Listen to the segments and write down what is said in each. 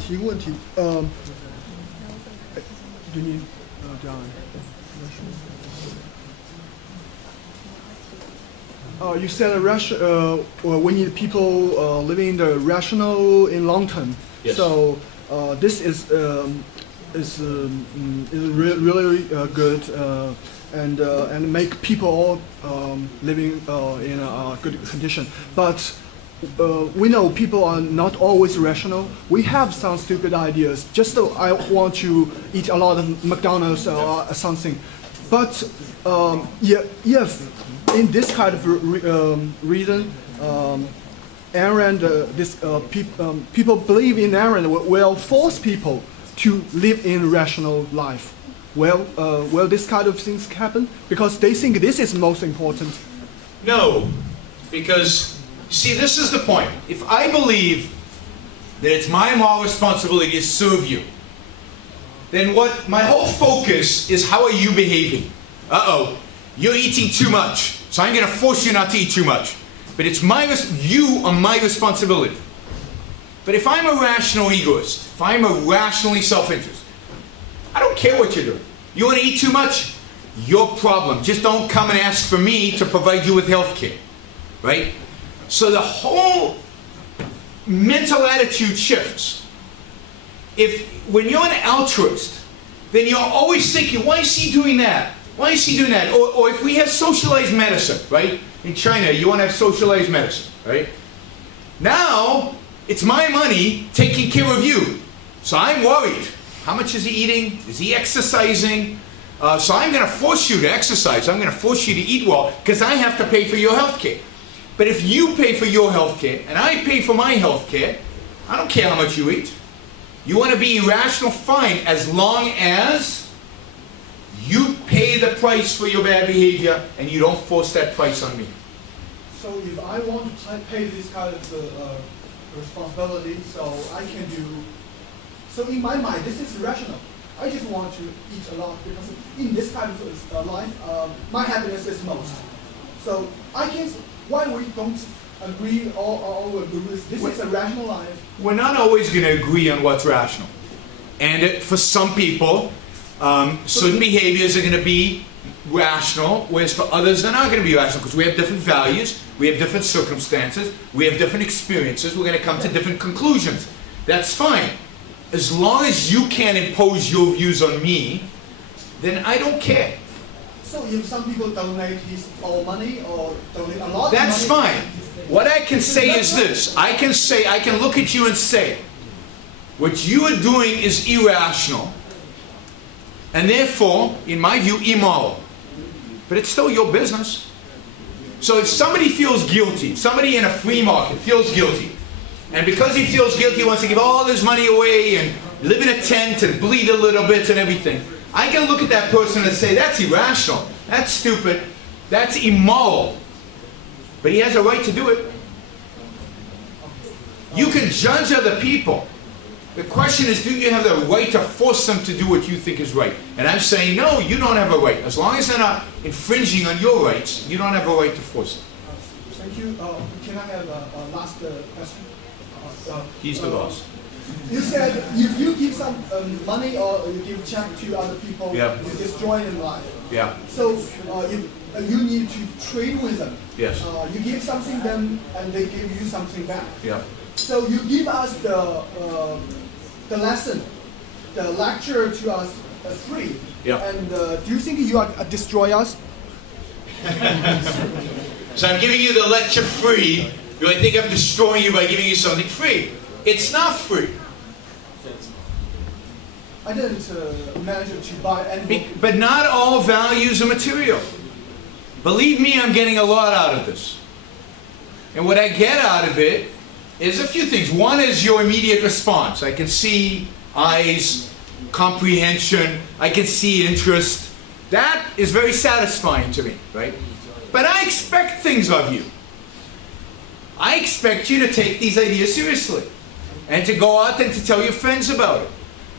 提个问题，给你这样。You said we need people living in the rational in long term. Yes. So this is really good and make people living in a good condition. But we know people are not always rational. We have some stupid ideas. Just so I want to eat a lot of McDonald's or something. But if in this kind of reason, Aaron, people believe in Aaron will force people to live in rational life. Will this kind of things happen? Because they think this is most important. No, because see, this is the point. If I believe that it's my moral responsibility to serve you, then what my whole focus is, how are you behaving? Uh-oh, you're eating too much, so I'm going to force you not to eat too much. But it's you are my responsibility. But if I'm a rational egoist, if I'm a rationally self-interest, I don't care what you're doing. You want to eat too much? Your problem. Just don't come and ask for me to provide you with health care. Right? So the whole mental attitude shifts. When you're an altruist, then you're always thinking, why is he doing that? Why is he doing that? Or if we have socialized medicine, right? In China, you want to have socialized medicine, right? Now, it's my money taking care of you. So I'm worried. How much is he eating? Is he exercising? So I'm going to force you to exercise. I'm going to force you to eat well because I have to pay for your health care. But if you pay for your health care and I pay for my health care, I don't care how much you eat. You want to be irrational? Fine, as long as you pay the price for your bad behavior and you don't force that price on me. So if I want to pay this kind of responsibility, so I can do. So in my mind, this is rational. I just want to eat a lot because in this kind of life, my happiness is most. So I can. Why we don't agree or agree with this is a rational life? We're not always going to agree on what's rational, and for some people, certain behaviors are going to be rational, whereas for others they're not going to be rational because we have different values, we have different circumstances, we have different experiences. We're going to come to different conclusions. That's fine. As long as you can't impose your views on me, then I don't care. So if some people donate his all money or donate a lot that's of money, fine. What I can say is this. I can look at you and say, what you are doing is irrational, and therefore, in my view, immoral. But it's still your business. So if somebody feels guilty, somebody in a free market feels guilty, and because he feels guilty, he wants to give all his money away and live in a tent and bleed a little bit and everything, I can look at that person and say, that's irrational, that's stupid, that's immoral. But he has a right to do it. You can judge other people. The question is, do you have the right to force them to do what you think is right? And I'm saying, no, you don't have a right. As long as they're not infringing on your rights, you don't have a right to force them. Thank you. Can I have a last question? He's the boss. You said if you give some money or you give check to other people, yeah, you destroy their life. Yeah. So if you need to trade with them. Yes. You give something them and they give you something back. Yeah. So you give us the lesson, the lecture to us free. Yeah. And do you think you are destroy us? So I'm giving you the lecture free. Do I think I'm destroying you by giving you something free? It's not free. I didn't manage to buy any book. But not all values are material. Believe me, I'm getting a lot out of this. And what I get out of it is a few things. One is your immediate response. I can see eyes, comprehension, I can see interest. That is very satisfying to me, right? But I expect things of you. I expect you to take these ideas seriously and to go out and to tell your friends about it.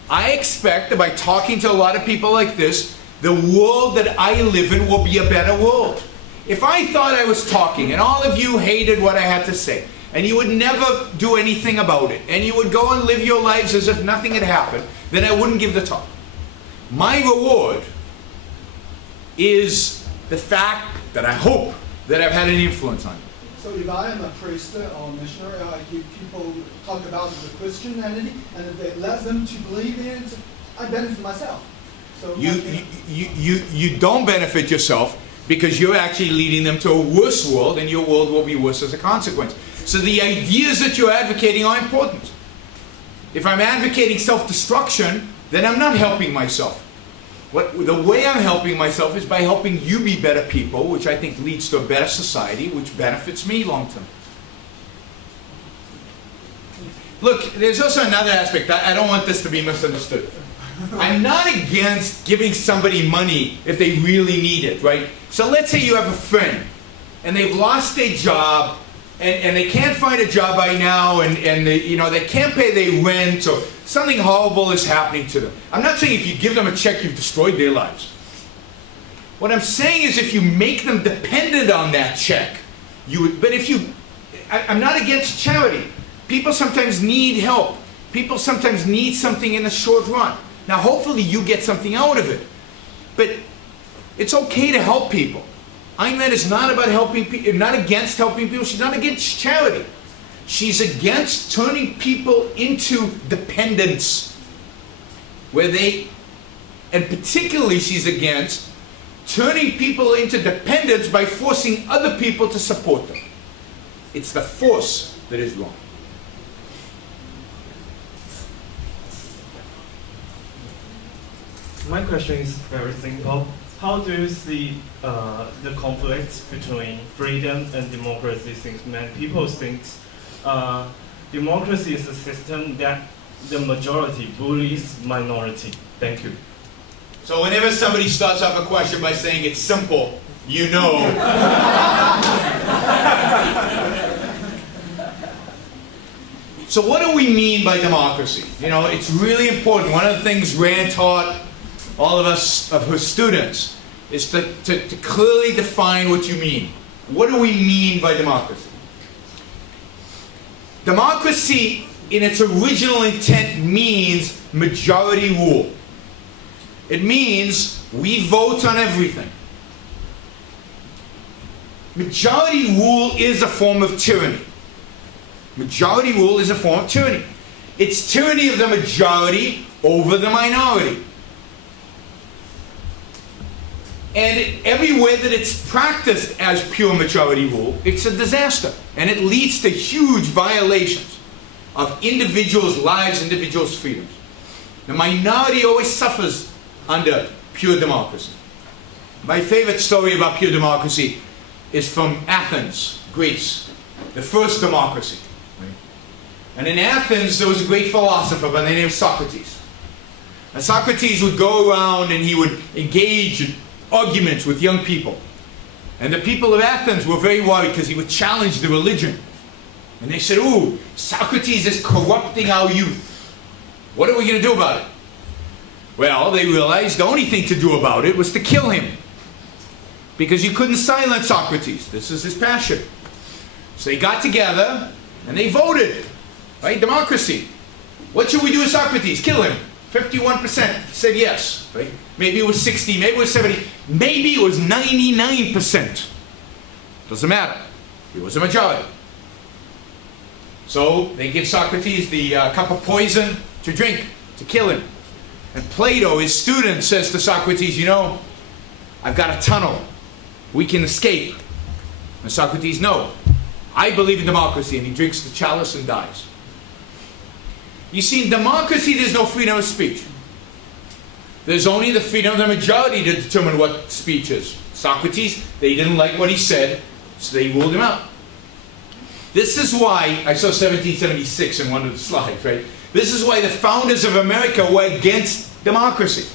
I expect that by talking to a lot of people like this, the world that I live in will be a better world. If I thought I was talking and all of you hated what I had to say, and you would never do anything about it, and you would go and live your lives as if nothing had happened, then I wouldn't give the talk. My reward is the fact that I hope that I've had an influence on you. So if I am a priest or missionary, I give people talk about the Christianity, and if they let them to believe in it, I benefit myself. So you don't benefit yourself because you're actually leading them to a worse world, and your world will be worse as a consequence. So the ideas that you're advocating are important. If I'm advocating self-destruction, then I'm not helping myself. The way I'm helping myself is by helping you be better people, which I think leads to a better society, which benefits me long term. Look, there's also another aspect. I don't want this to be misunderstood. I'm not against giving somebody money if they really need it, right? So let's say you have a friend, and they've lost their job, and they can't find a job by now, and they can't pay their rent, or something horrible is happening to them. I'm not saying if you give them a check, you've destroyed their lives. What I'm saying is if you make them dependent on that check, I'm not against charity. People sometimes need help. People sometimes need something in the short run. Now, hopefully you get something out of it. But it's okay to help people. Ayman is not about helping people, not against helping people. She's not against charity. She's against turning people into dependents. And particularly she's against turning people into dependents by forcing other people to support them. It's the force that is wrong. My question is very simple. How do you see the conflicts between freedom and democracy, since many people think democracy is a system that the majority bullies minority? Thank you. So whenever somebody starts off a question by saying it's simple, you know. So what do we mean by democracy? You know, it's really important. One of the things Rand taught all of us, of her students, is to clearly define what you mean. What do we mean by democracy? Democracy, in its original intent, means majority rule. It means we vote on everything. Majority rule is a form of tyranny. Majority rule is a form of tyranny. It's tyranny of the majority over the minority. And everywhere that it's practiced as pure majority rule, it's a disaster. And it leads to huge violations of individuals' lives, individuals' freedoms. The minority always suffers under pure democracy. My favorite story about pure democracy is from Athens, Greece, the first democracy. And in Athens, there was a great philosopher by the name of Socrates. And Socrates would go around and he would engage in arguments with young people. And the people of Athens were very worried because he would challenge the religion. And they said, ooh, Socrates is corrupting our youth. What are we going to do about it? Well, they realized the only thing to do about it was to kill him. Because you couldn't silence Socrates. This is his passion. So they got together and they voted. Right? Democracy. What should we do with Socrates? Kill him. 51% said yes. Right? Maybe it was 60, maybe it was 70, maybe it was 99%. Doesn't matter. It was a majority. So they give Socrates the cup of poison to drink, to kill him. And Plato, his student, says to Socrates, you know, I've got a tunnel. We can escape. And Socrates, no. I believe in democracy. And he drinks the chalice and dies. You see, in democracy, there's no freedom of speech. There's only the freedom of the majority to determine what speech is. Socrates, they didn't like what he said, so they ruled him out. This is why, I saw 1776 in one of the slides, right? This is why the founders of America were against democracy.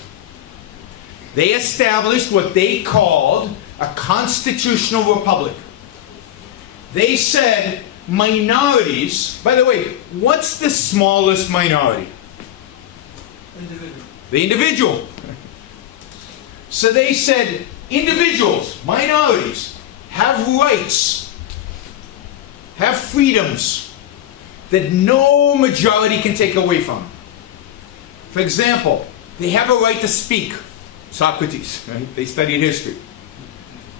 They established what they called a constitutional republic. They said minorities, by the way, what's the smallest minority? Individual. The individual. So they said individuals, minorities, have rights. have freedoms that no majority can take away from them. For example, they have a right to speak. Socrates, right? They studied history.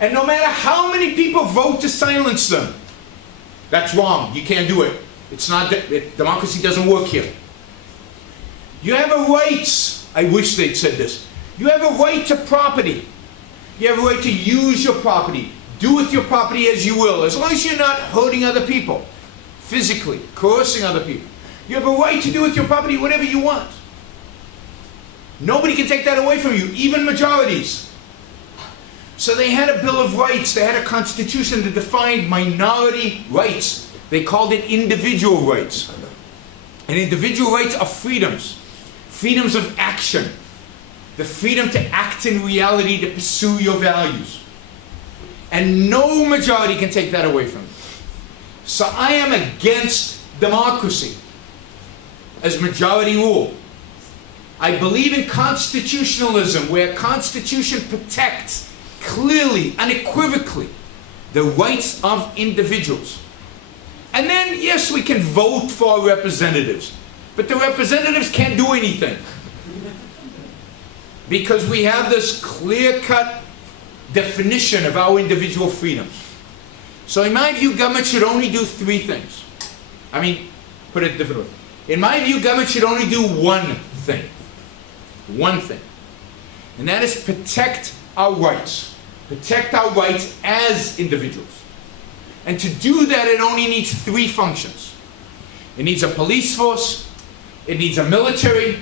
And no matter how many people vote to silence them, that's wrong. You can't do it. It's not democracy doesn't work here. You have a right. I wish they'd said this. You have a right to property. You have a right to use your property. Do with your property as you will, as long as you're not hurting other people, physically, coercing other people. You have a right to do with your property whatever you want. Nobody can take that away from you, even majorities. So they had a Bill of Rights, they had a constitution that defined minority rights. They called it individual rights. And individual rights are freedoms. Freedoms of action. The freedom to act in reality, to pursue your values. And no majority can take that away from you. So I am against democracy as majority rule. I believe in constitutionalism, where Constitution protects clearly, unequivocally, the rights of individuals. And then, yes, we can vote for representatives, but the representatives can't do anything. Because we have this clear-cut definition of our individual freedoms. So in my view, government should only do three things. I mean, put it differently. In my view, government should only do one thing. One thing. And that is protect our rights. Protect our rights as individuals. And to do that, it only needs three functions. It needs a police force. It needs a military.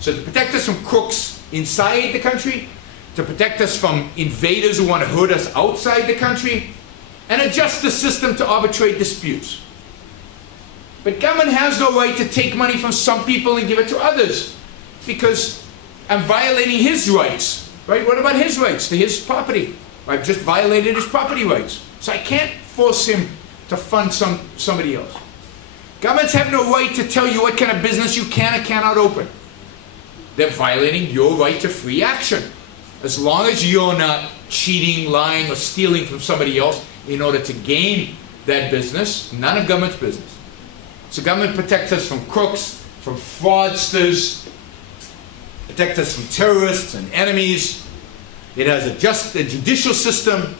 So to protect us from crooks inside the country, to protect us from invaders who want to hurt us outside the country, and a justice system to arbitrate disputes. But government has no right to take money from some people and give it to others, because I'm violating his rights, right? What about his rights to his property? I've just violated his property rights. So I can't force him to fund somebody else. Governments have no right to tell you what kind of business you can or cannot open. They're violating your right to free action. As long as you're not cheating, lying, or stealing from somebody else in order to gain that business, none of government's business. So government protects us from crooks, from fraudsters, protects us from terrorists and enemies. It has a judicial system,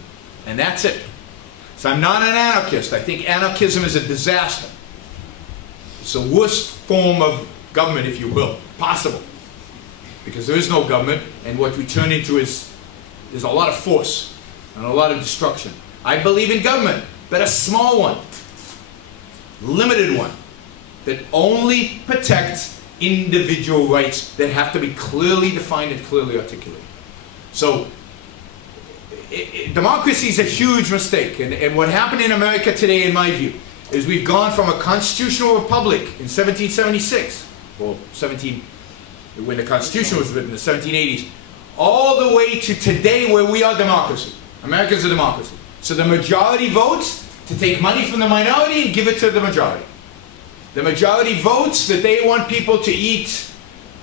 and that's it. So I'm not an anarchist. I think anarchism is a disaster. It's the worst form of government, if you will, possible. Because there is no government, and what we turn into is a lot of force and a lot of destruction. I believe in government, but a small one, limited one, that only protects individual rights that have to be clearly defined and clearly articulated. So, democracy is a huge mistake, and what happened in America today, in my view, is we've gone from a constitutional republic in 1776, or when the Constitution was written in the 1780s, all the way to today where we are democracy. America's a democracy. So the majority votes to take money from the minority and give it to the majority. The majority votes that they want people to eat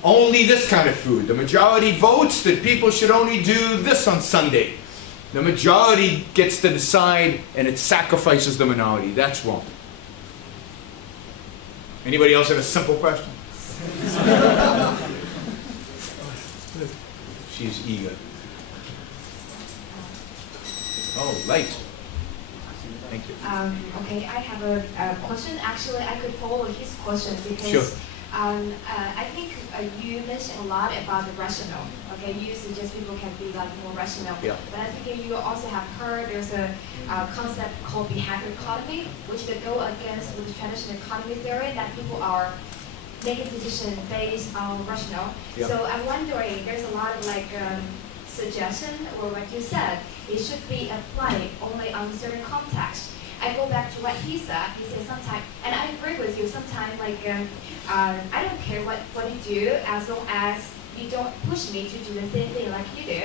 only this kind of food. The majority votes that people should only do this on Sunday. The majority gets to decide, and it sacrifices the minority. That's wrong. Anybody else have a simple question? She's eager. Oh, light. Thank you. Okay, I have a question. Actually, I could follow his question because sure. I think you mentioned a lot about the rational. Okay, you suggest people can be like more rational. Yeah. But I think you also have heard there's a concept called behavior economy, which could go against with the traditional economy theory that people are making decisions based on rational. Yeah. So I'm wondering, there's a lot of like suggestion or what you said, it should be applied only on certain context. I go back to what he said. He said sometimes, and I agree with you. Sometimes, like I don't care what you do as long as you don't push me to do the same thing like you do.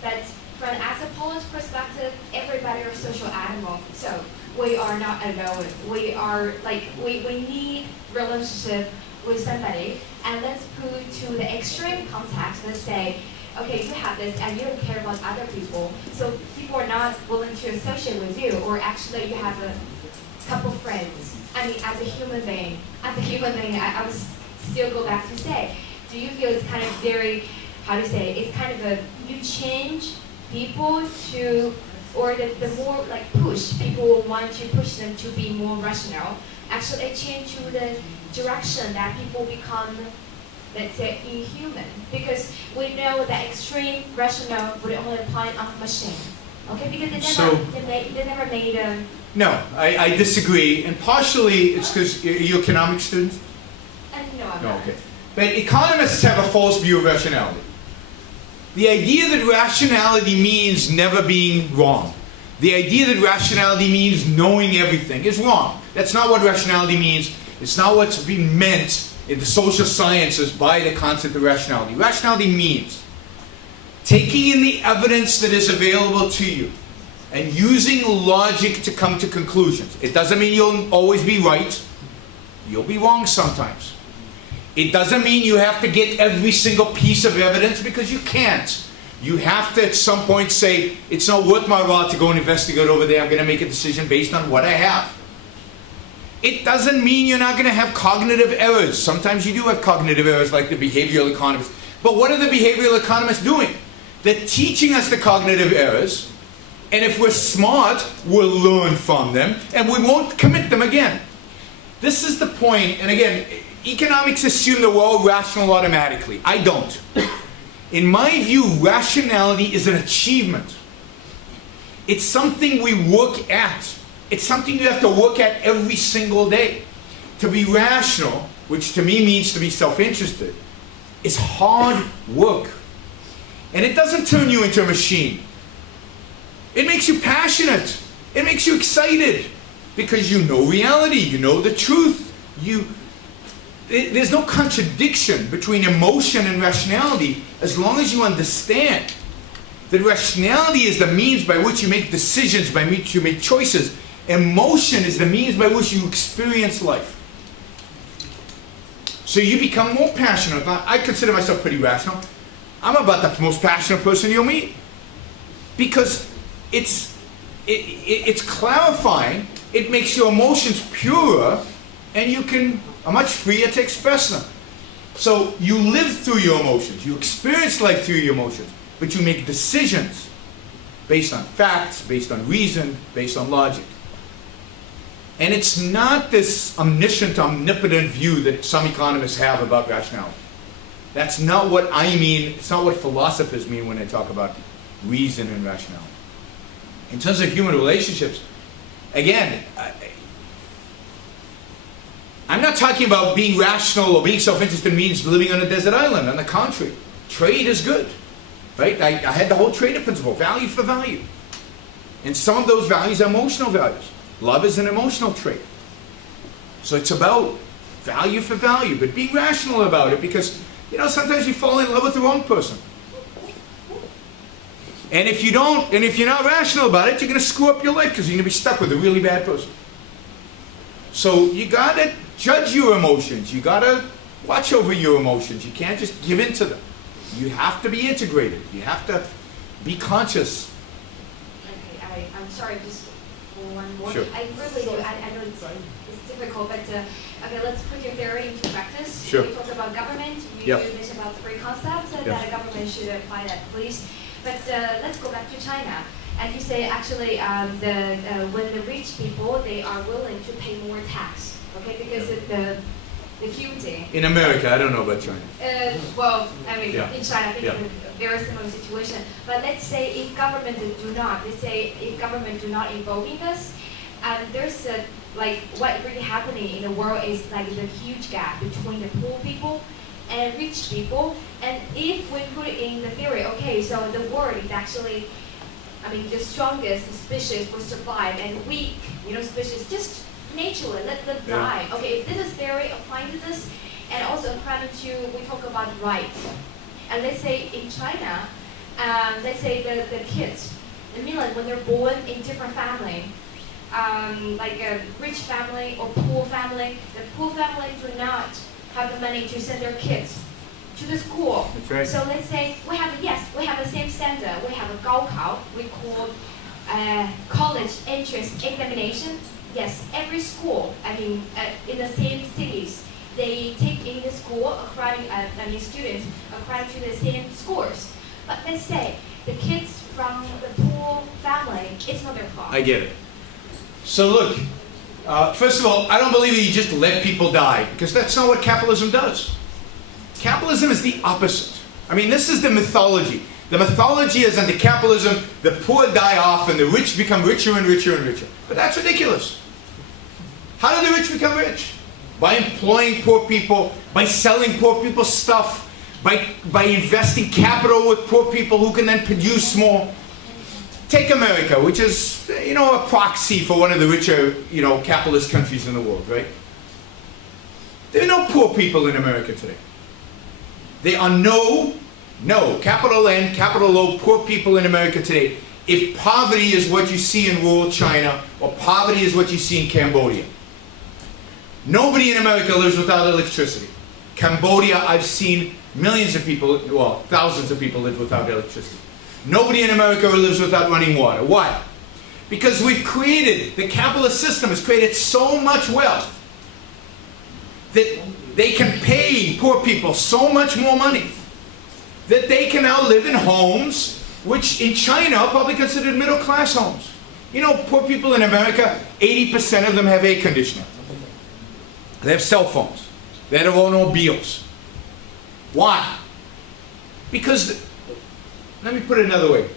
But from as a Polish perspective, everybody are social animal. So we are not alone. We are like we need relationship with somebody, and let's put to the extreme context. Let's say, okay, you have this and you don't care about other people, so people are not willing to associate with you, or actually you have a couple friends. I mean, as a human being, I would still go back to say, do you feel it's kind of very, how do you say, it's kind of a, you change people to, or the more like push, people want to push them to be more rational. Actually, it change to the direction that people become, let's say, inhuman. Because we know that extreme rational would only apply on machine. Okay, because they never made a... No, I disagree, and partially it's because you're an economics student? No, I'm No, not. okay. But economists have a false view of rationality. The idea that rationality means never being wrong, the idea that rationality means knowing everything is wrong. That's not what rationality means. It's not what's being meant in the social sciences by the concept of rationality. Rationality means taking in the evidence that is available to you and using logic to come to conclusions. It doesn't mean you'll always be right. You'll be wrong sometimes. It doesn't mean you have to get every single piece of evidence, because you can't. You have to at some point say, it's not worth my while to go and investigate over there. I'm going to make a decision based on what I have. It doesn't mean you're not going to have cognitive errors. Sometimes you do have cognitive errors, like the behavioral economists. But what are the behavioral economists doing? They're teaching us the cognitive errors, and if we're smart, we'll learn from them, and we won't commit them again. This is the point, and again, economics assume that we're all rational automatically. I don't. In my view, rationality is an achievement. It's something we work at. It's something you have to work at every single day. To be rational, which to me means to be self-interested, is hard work. And it doesn't turn you into a machine. It makes you passionate. It makes you excited. Because you know reality, you know the truth. There's no contradiction between emotion and rationality, as long as you understand that rationality is the means by which you make decisions, by which you make choices. Emotion is the means by which you experience life. So you become more passionate. I consider myself pretty rational. I'm about the most passionate person you'll meet. Because it's clarifying, it makes your emotions purer, and you are much freer to express them. So you live through your emotions, you experience life through your emotions, but you make decisions based on facts, based on reason, based on logic. And it's not this omniscient, omnipotent view that some economists have about rationality. That's not what I mean, it's not what philosophers mean when they talk about reason and rationality. In terms of human relationships, again, I'm not talking about being rational or being self-interested means living on a desert island. On the contrary, trade is good, right? I had the whole trader principle, value for value. And some of those values are emotional values. Love is an emotional trait. So it's about value for value, but being rational about it, because, you know, sometimes you fall in love with the wrong person. And if you don't, and if you're not rational about it, you're going to screw up your life, because you're going to be stuck with a really bad person. So you got to judge your emotions. You got to watch over your emotions. You can't just give in to them. You have to be integrated. You have to be conscious. Okay, I'm sorry, just one more. Sure. I really do. I know it's difficult, but okay, let's put your theory into practice. Sure. We talk about government. Yep. You mentioned about 3 concepts, and Yep. that a government should apply that, please. But let's go back to China. And you say actually when the rich people, they are willing to pay more tax, okay, because of the QT. In America, I don't know about China. Well, I mean, Yeah. in China, I think Yeah. it's a very similar situation. But let's say if government do not, let's say if government do not involve in this, and there's a, like what really happening in the world is like the huge gap between the poor people and rich people. And if we put it in the theory, okay, so the world is actually, I mean, the strongest species will survive, and weak, you know, species just naturally let them die. Okay, if this is theory applying to this, and also applying to, we talk about rights. And let's say in China, let's say the kids, in Milan, when they're born in different family, like a rich family or poor family, the poor family do not have the money to send their kids to the school. That's right. So let's say we have the same standard. We have a Gaokao, we call college entrance examination. yes, every school, I mean, in the same cities, they take in the school according, students according to the same scores. But let's say the kids from the poor family, it's not their fault. I get it. So look, first of all, I don't believe that you just let people die, because that's not what capitalism does. Capitalism is the opposite. I mean, this is the mythology. The mythology is under capitalism, the poor die off and the rich become richer and richer and richer. But that's ridiculous. How do the rich become rich? By employing poor people, by selling poor people stuff, by investing capital with poor people who can then produce more. Take America, which is, you know, a proxy for one of the richer, you know, capitalist countries in the world, right? There are no poor people in America today. There are no, capital N, capital O, poor people in America today. If poverty is what you see in rural China, or poverty is what you see in Cambodia. Nobody in America lives without electricity. Cambodia, I've seen millions of people, well, thousands of people live without electricity. Nobody in America lives without running water. Why? Because we've created, the capitalist system has created so much wealth that they can pay poor people so much more money that they can now live in homes which in China are probably considered middle-class homes. You know, poor people in America, 80% of them have air conditioning. They have cell phones. They have automobiles. Why? Because, let me put it another way.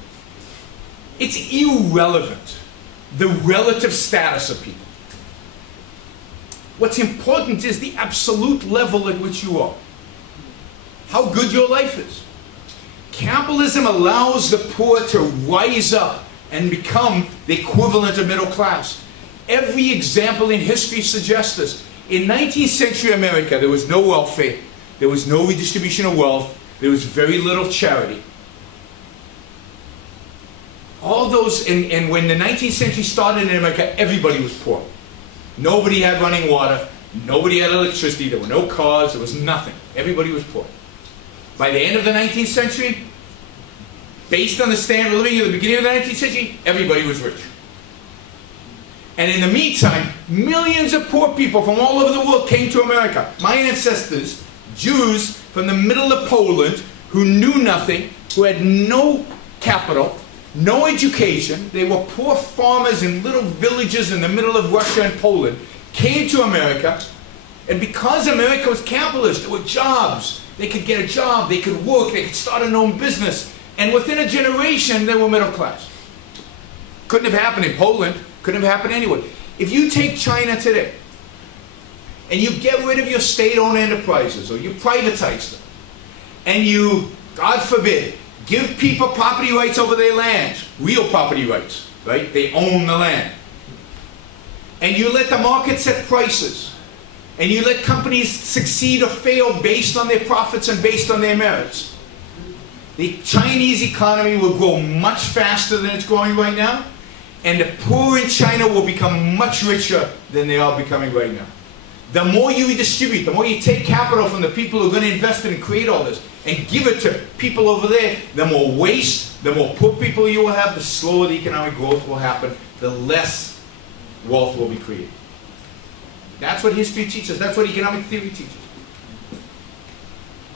It's irrelevant, the relative status of people. What's important is the absolute level at which you are. How good your life is. Capitalism allows the poor to rise up and become the equivalent of middle class. Every example in history suggests this. In 19th century America, there was no welfare, there was no redistribution of wealth, there was very little charity. All those, and when the 19th century started in America, everybody was poor. Nobody had running water, nobody had electricity, there were no cars, there was nothing. Everybody was poor. By the end of the 19th century, based on the standard of living at the beginning of the 19th century, everybody was rich. And in the meantime, millions of poor people from all over the world came to America. My ancestors, Jews from the middle of Poland, who knew nothing, who had no capital, no education, they were poor farmers in little villages in the middle of Russia and Poland, came to America, and because America was capitalist, there were jobs. They could get a job, they could work, they could start an own business, and within a generation, they were middle class. Couldn't have happened in Poland, couldn't have happened anywhere. If you take China today, and you get rid of your state-owned enterprises, or you privatize them, and you, God forbid, give people property rights over their land, real property rights, right? They own the land. And you let the market set prices, and you let companies succeed or fail based on their profits and based on their merits. The Chinese economy will grow much faster than it's growing right now, and the poor in China will become much richer than they are becoming right now. The more you redistribute, the more you take capital from the people who are going to invest in and create all this, and give it to people over there, the more waste, the more poor people you will have, the slower the economic growth will happen, the less wealth will be created. That's what history teaches. That's what economic theory teaches.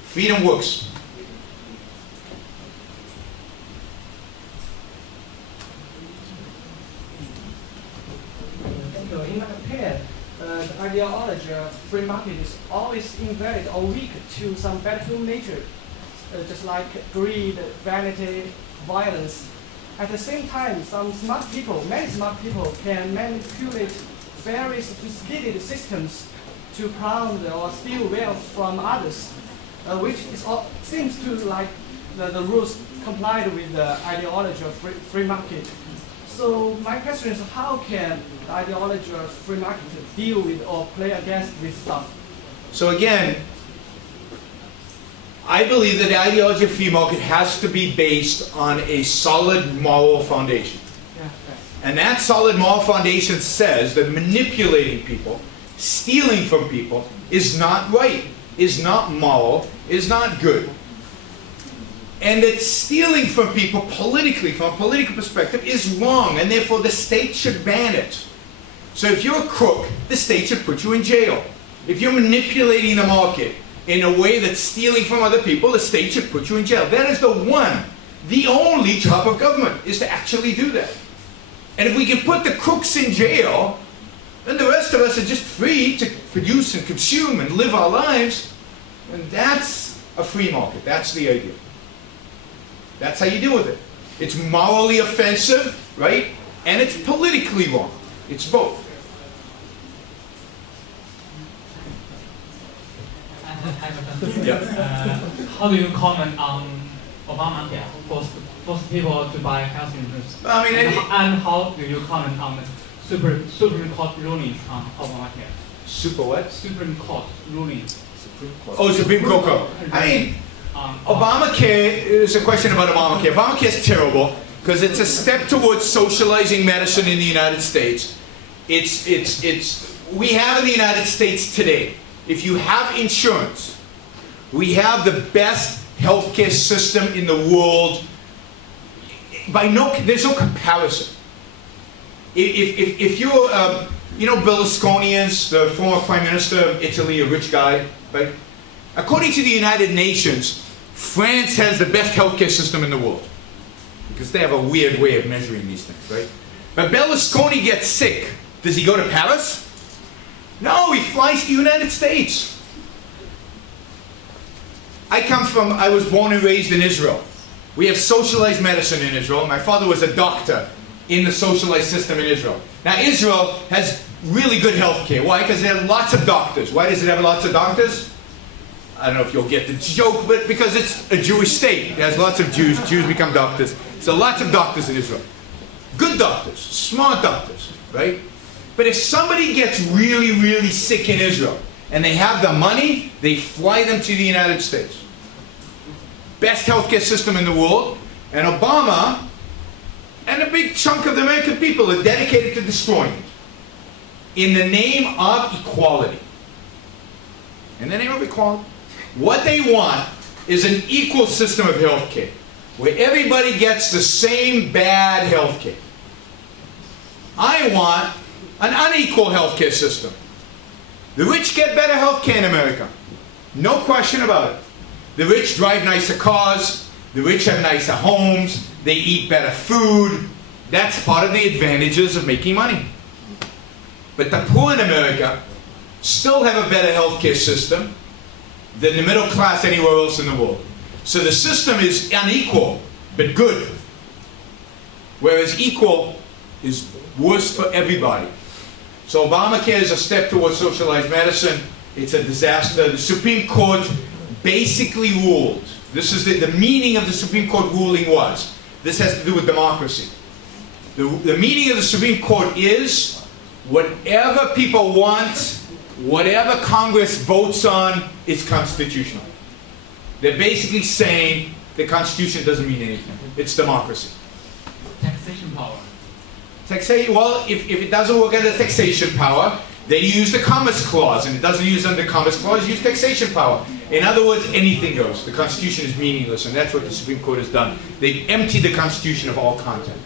Freedom works. In my opinion, the ideology of free market is always invalid or weak to some battlefield nature, just like greed, vanity, violence. At the same time, some smart people, many smart people, can manipulate very sophisticated systems to pound or steal wealth from others, which is seems to like the rules complied with the ideology of free market. So my question is, how can the ideology of free market deal with or play against this stuff? So again, I believe that the ideology of free market has to be based on a solid moral foundation. Yeah, right. And that solid moral foundation says that manipulating people, stealing from people, is not right, is not moral, is not good. And that stealing from people politically, from a political perspective, is wrong, and therefore the state should ban it. So if you're a crook, the state should put you in jail. If you're manipulating the market in a way that's stealing from other people, the state should put you in jail. That is the only job of government, is to actually do that. And if we can put the crooks in jail, then the rest of us are just free to produce and consume and live our lives. And that's a free market. That's the idea. That's how you deal with it. It's morally offensive, right? And it's politically wrong. It's both. Yeah. How do you comment on Obamacare force people to buy health insurance? I mean, and how do you comment on the Supreme Court rulings on Obamacare? Super what? Supreme Court rulings. Supreme Court. Oh, Supreme Court. I mean, Obamacare is a question about Obamacare. Obamacare is terrible because it's a step towards socializing medicine in the United States. We have in the United States today, if you have insurance, we have the best healthcare system in the world. There's no comparison. If you're, you know, Berlusconi is the former Prime Minister of Italy, a rich guy, right? According to the United Nations, France has the best healthcare system in the world because they have a weird way of measuring these things, right? But Berlusconi gets sick. Does he go to Paris? No, he flies to the United States. I was born and raised in Israel. We have socialized medicine in Israel. My father was a doctor in the socialized system in Israel. Now Israel has really good health care. Why? Because they have lots of doctors. Why does it have lots of doctors? I don't know if you'll get the joke, but because it's a Jewish state. It has lots of Jews. Jews become doctors. So lots of doctors in Israel. Good doctors, smart doctors, right? But if somebody gets really, really sick in Israel, and they have the money, they fly them to the United States. Best healthcare system in the world, and Obama and a big chunk of the American people are dedicated to destroying it. In the name of equality. In the name of equality. What they want is an equal system of healthcare, where everybody gets the same bad healthcare. I want an unequal healthcare system. The rich get better healthcare in America. No question about it. The rich drive nicer cars. The rich have nicer homes. They eat better food. That's part of the advantages of making money. But the poor in America still have a better healthcare system than the middle class anywhere else in the world. So the system is unequal, but good. Whereas equal is worse for everybody. So Obamacare is a step towards socialized medicine. It's a disaster. The Supreme Court basically ruled. This is the meaning of the Supreme Court ruling was. This has to do with democracy. The meaning of the Supreme Court is whatever people want, whatever Congress votes on is constitutional. They're basically saying the Constitution doesn't mean anything. It's democracy. Taxation power. Taxation, well, if it doesn't work under taxation power, they use the Commerce Clause, and it doesn't use under Commerce Clause, use taxation power. In other words, anything goes. The Constitution is meaningless, and that's what the Supreme Court has done. They've emptied the Constitution of all content.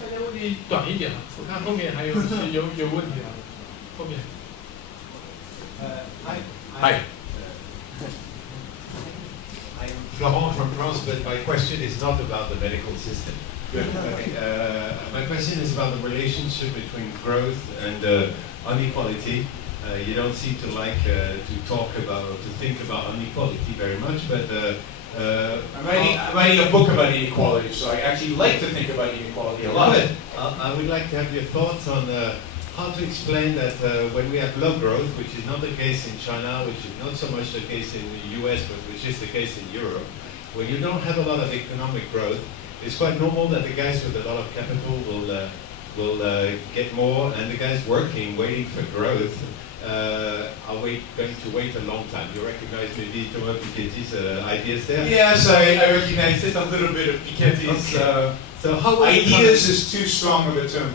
大家问题短一点，我看后面还有有问题啊，后面。Hi. I'm Florent from France, but my question is not about the medical system. My question is about the relationship between growth and inequality. You don't seem to like to think about inequality very much, but I'm writing a book about inequality, so I actually like to think about inequality a lot. I would like to have your thoughts on how to explain that when we have low growth, which is not the case in China, which is not so much the case in the US, but which is the case in Europe, when you don't have a lot of economic growth, it's quite normal that the guys with a lot of capital will get more, and the guys working, waiting for growth, are going to wait a long time. You recognize maybe Thomas Piketty's ideas there? Yes, I recognize it. A little bit of Piketty's so how ideas is too strong of a term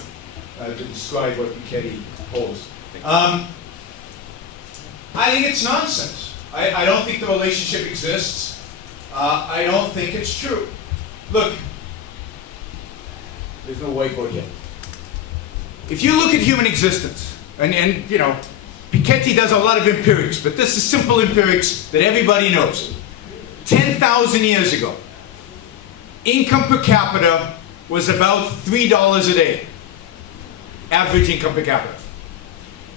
to describe what Piketty holds. I think it's nonsense. I don't think the relationship exists. I don't think it's true. Look, there's no whiteboard here. if you look at human existence, and you know, Piketty does a lot of empirics, but this is simple empirics that everybody knows. 10,000 years ago, income per capita was about $3 a day. Average income per capita.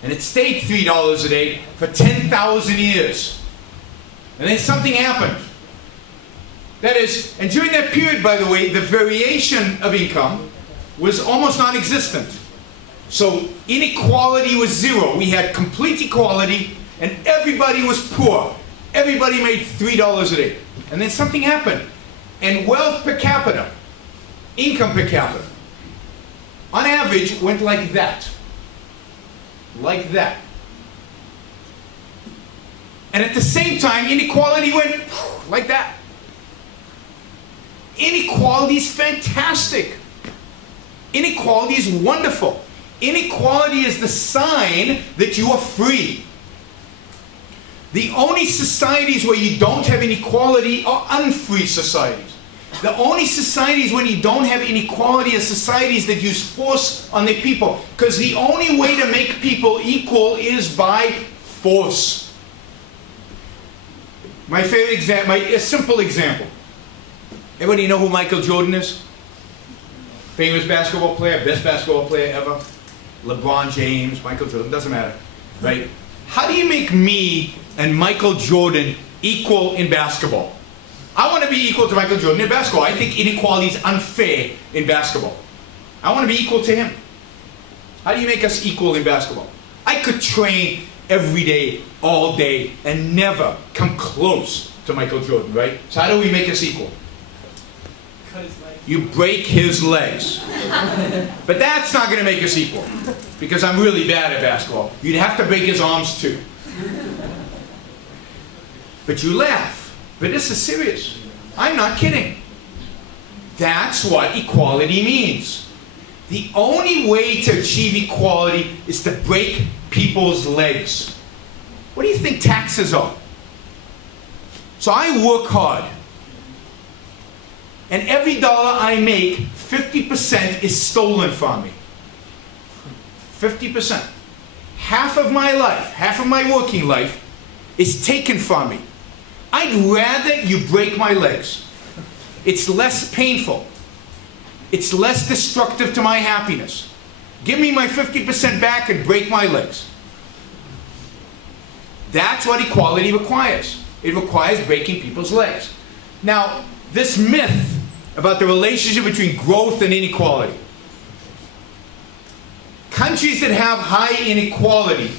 And it stayed $3 a day for 10,000 years. And then something happened. That is, and during that period, by the way, the variation of income was almost non-existent. So inequality was zero. We had complete equality and everybody was poor. Everybody made $3 a day. And then something happened. And wealth per capita, income per capita, on average went like that. Like that. And at the same time, inequality went like that. Inequality is fantastic. Inequality is wonderful. Inequality is the sign that you are free. The only societies where you don't have inequality are unfree societies. The only societies when you don't have inequality are societies that use force on their people. Because the only way to make people equal is by force. My favorite example, a simple example. Everybody know who Michael Jordan is? Famous basketball player, best basketball player ever. LeBron James, Michael Jordan, doesn't matter, right? How do you make me and Michael Jordan equal in basketball? I want to be equal to Michael Jordan in basketball. I think inequality is unfair in basketball. I want to be equal to him. How do you make us equal in basketball? I could train every day, all day, and never come close to Michael Jordan, right? So how do we make us equal? You break his legs. But that's not going to make us equal. Because I'm really bad at basketball. You'd have to break his arms too. But you laugh. But this is serious. I'm not kidding. That's what equality means. The only way to achieve equality is to break people's legs. What do you think taxes are? So I work hard. And every dollar I make, 50% is stolen from me. 50%. Half of my life, half of my working life, is taken from me. I'd rather you break my legs. It's less painful. It's less destructive to my happiness. Give me my 50% back and break my legs. That's what equality requires. It requires breaking people's legs. Now, this myth about the relationship between growth and inequality. Countries that have high inequality,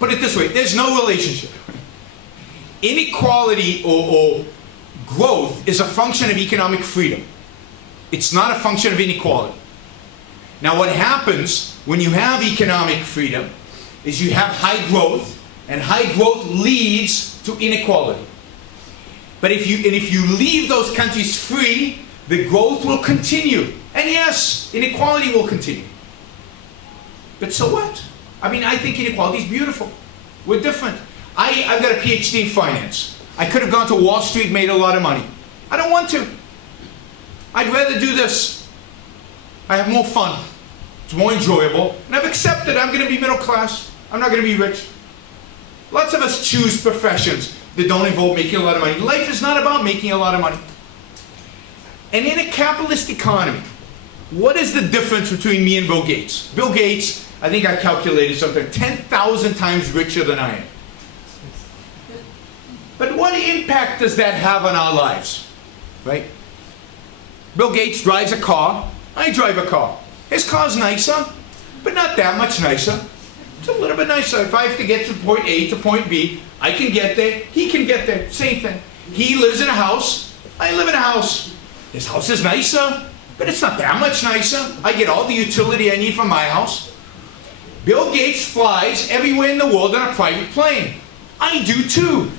put it this way, there's no relationship. Inequality or growth is a function of economic freedom. It's not a function of inequality. Now what happens when you have economic freedom is you have high growth, and high growth leads to inequality. But if you leave those countries free, the growth will continue. And yes, inequality will continue. But so what? I mean, I think inequality is beautiful. We're different. I've got a PhD in finance. I could have gone to Wall Street, made a lot of money. I don't want to. I'd rather do this. I have more fun. It's more enjoyable. And I've accepted I'm going to be middle class. I'm not going to be rich. Lots of us choose professions that don't involve making a lot of money. Life is not about making a lot of money. And in a capitalist economy, what is the difference between me and Bill Gates? Bill Gates, I think I calculated something, 10,000 times richer than I am. But what impact does that have on our lives? Right? Bill Gates drives a car. I drive a car. His car's nicer, but not that much nicer. It's a little bit nicer. If I have to get to point A to point B, I can get there. He can get there. Same thing. He lives in a house. I live in a house. His house is nicer, but it's not that much nicer. I get all the utility I need from my house. Bill Gates flies everywhere in the world on a private plane. I do too.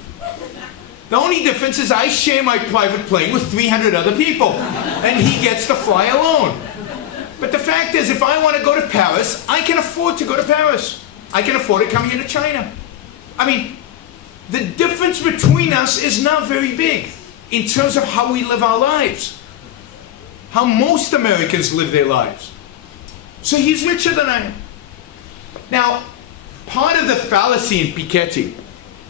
The only difference is I share my private plane with 300 other people, and he gets to fly alone. But the fact is, if I want to go to Paris, I can afford to go to Paris. I can afford to come here to China. I mean, the difference between us is not very big in terms of how we live our lives. How most Americans live their lives. So he's richer than I am. Now, part of the fallacy in Piketty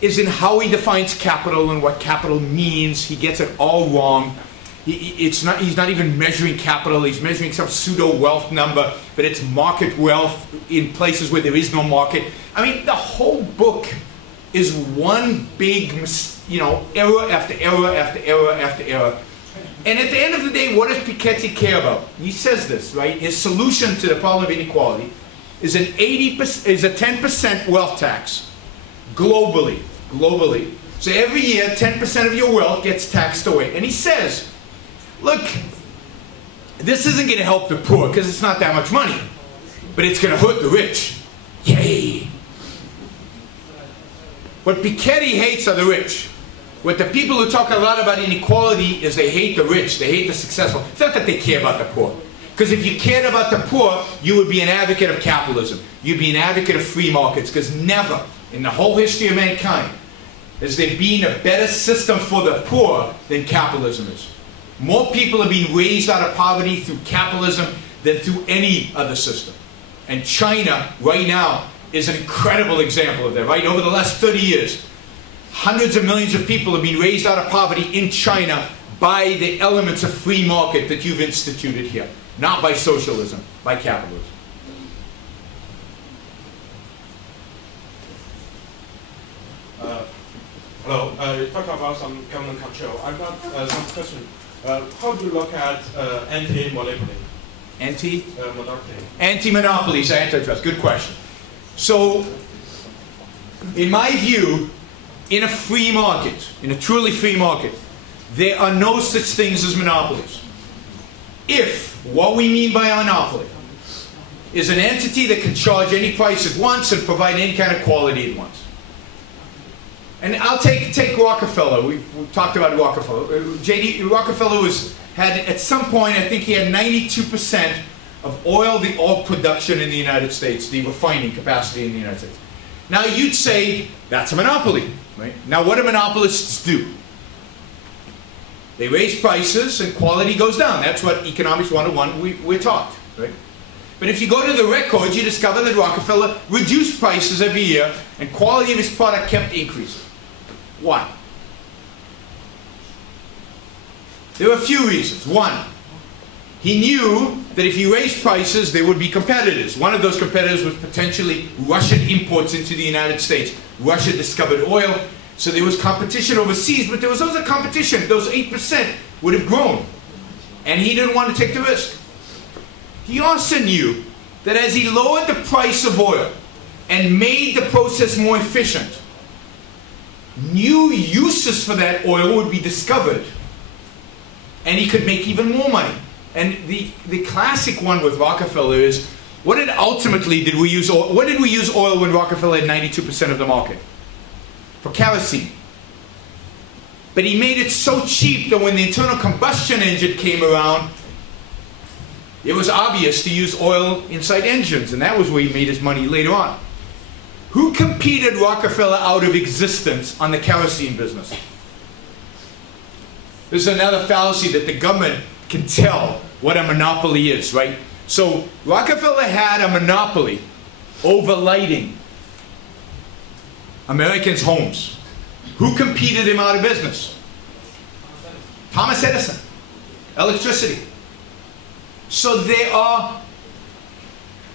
is in how he defines capital and what capital means. He gets it all wrong. He's not even measuring capital. He's measuring some pseudo-wealth number, but it's market wealth in places where there is no market. I mean, the whole book is one big, error after error after error after error. And at the end of the day, what does Piketty care about? He says this, right? His solution to the problem of inequality is a 10% wealth tax globally. So every year, 10% of your wealth gets taxed away. And he says, look, this isn't going to help the poor because it's not that much money, but it's going to hurt the rich. Yay! What Piketty hates are the rich. What the people who talk a lot about inequality is they hate the rich, they hate the successful. It's not that they care about the poor. Because if you cared about the poor, you would be an advocate of capitalism. You'd be an advocate of free markets. Because never, in the whole history of mankind, has there been a better system for the poor than capitalism is. More people are being raised out of poverty through capitalism than through any other system. And China, right now, is an incredible example of that, right? Over the last 30 years, hundreds of millions of people have been raised out of poverty in China by the elements of free market that you've instituted here. Not by socialism, by capitalism. Hello, you talk about some government control. I've got some questions. How do you look at anti-monopoly? Anti-monopoly. Anti-monopoly is antitrust. Good question. So, in my view, in a free market, in a truly free market, there are no such things as monopolies. If what we mean by a monopoly is an entity that can charge any price it wants and provide any kind of quality it wants. And I'll take Rockefeller. We've talked about Rockefeller. Rockefeller had at some point, I think he had 92% of the oil production in the United States, the refining capacity in the United States. Now you'd say that's a monopoly, right? Now what do monopolists do? They raise prices and quality goes down. That's what Economics 101 we're taught, right? But if you go to the records, you discover that Rockefeller reduced prices every year and quality of his product kept increasing. Why? There were a few reasons. One, he knew that if he raised prices, there would be competitors. One of those competitors was potentially Russian imports into the United States. Russia discovered oil. So there was competition overseas, but there was also competition. Those 8% would have grown. And he didn't want to take the risk. He also knew that as he lowered the price of oil and made the process more efficient, new uses for that oil would be discovered. And he could make even more money. And the classic one with Rockefeller is, what did we use oil when Rockefeller had 92% of the market? For kerosene. But he made it so cheap that when the internal combustion engine came around, it was obvious to use oil inside engines, and that was where he made his money later on. Who competed Rockefeller out of existence on the kerosene business? This is another fallacy that the government can tell what a monopoly is, right? So Rockefeller had a monopoly over lighting Americans' homes. Who competed him out of business? Thomas Edison. Electricity. So there are,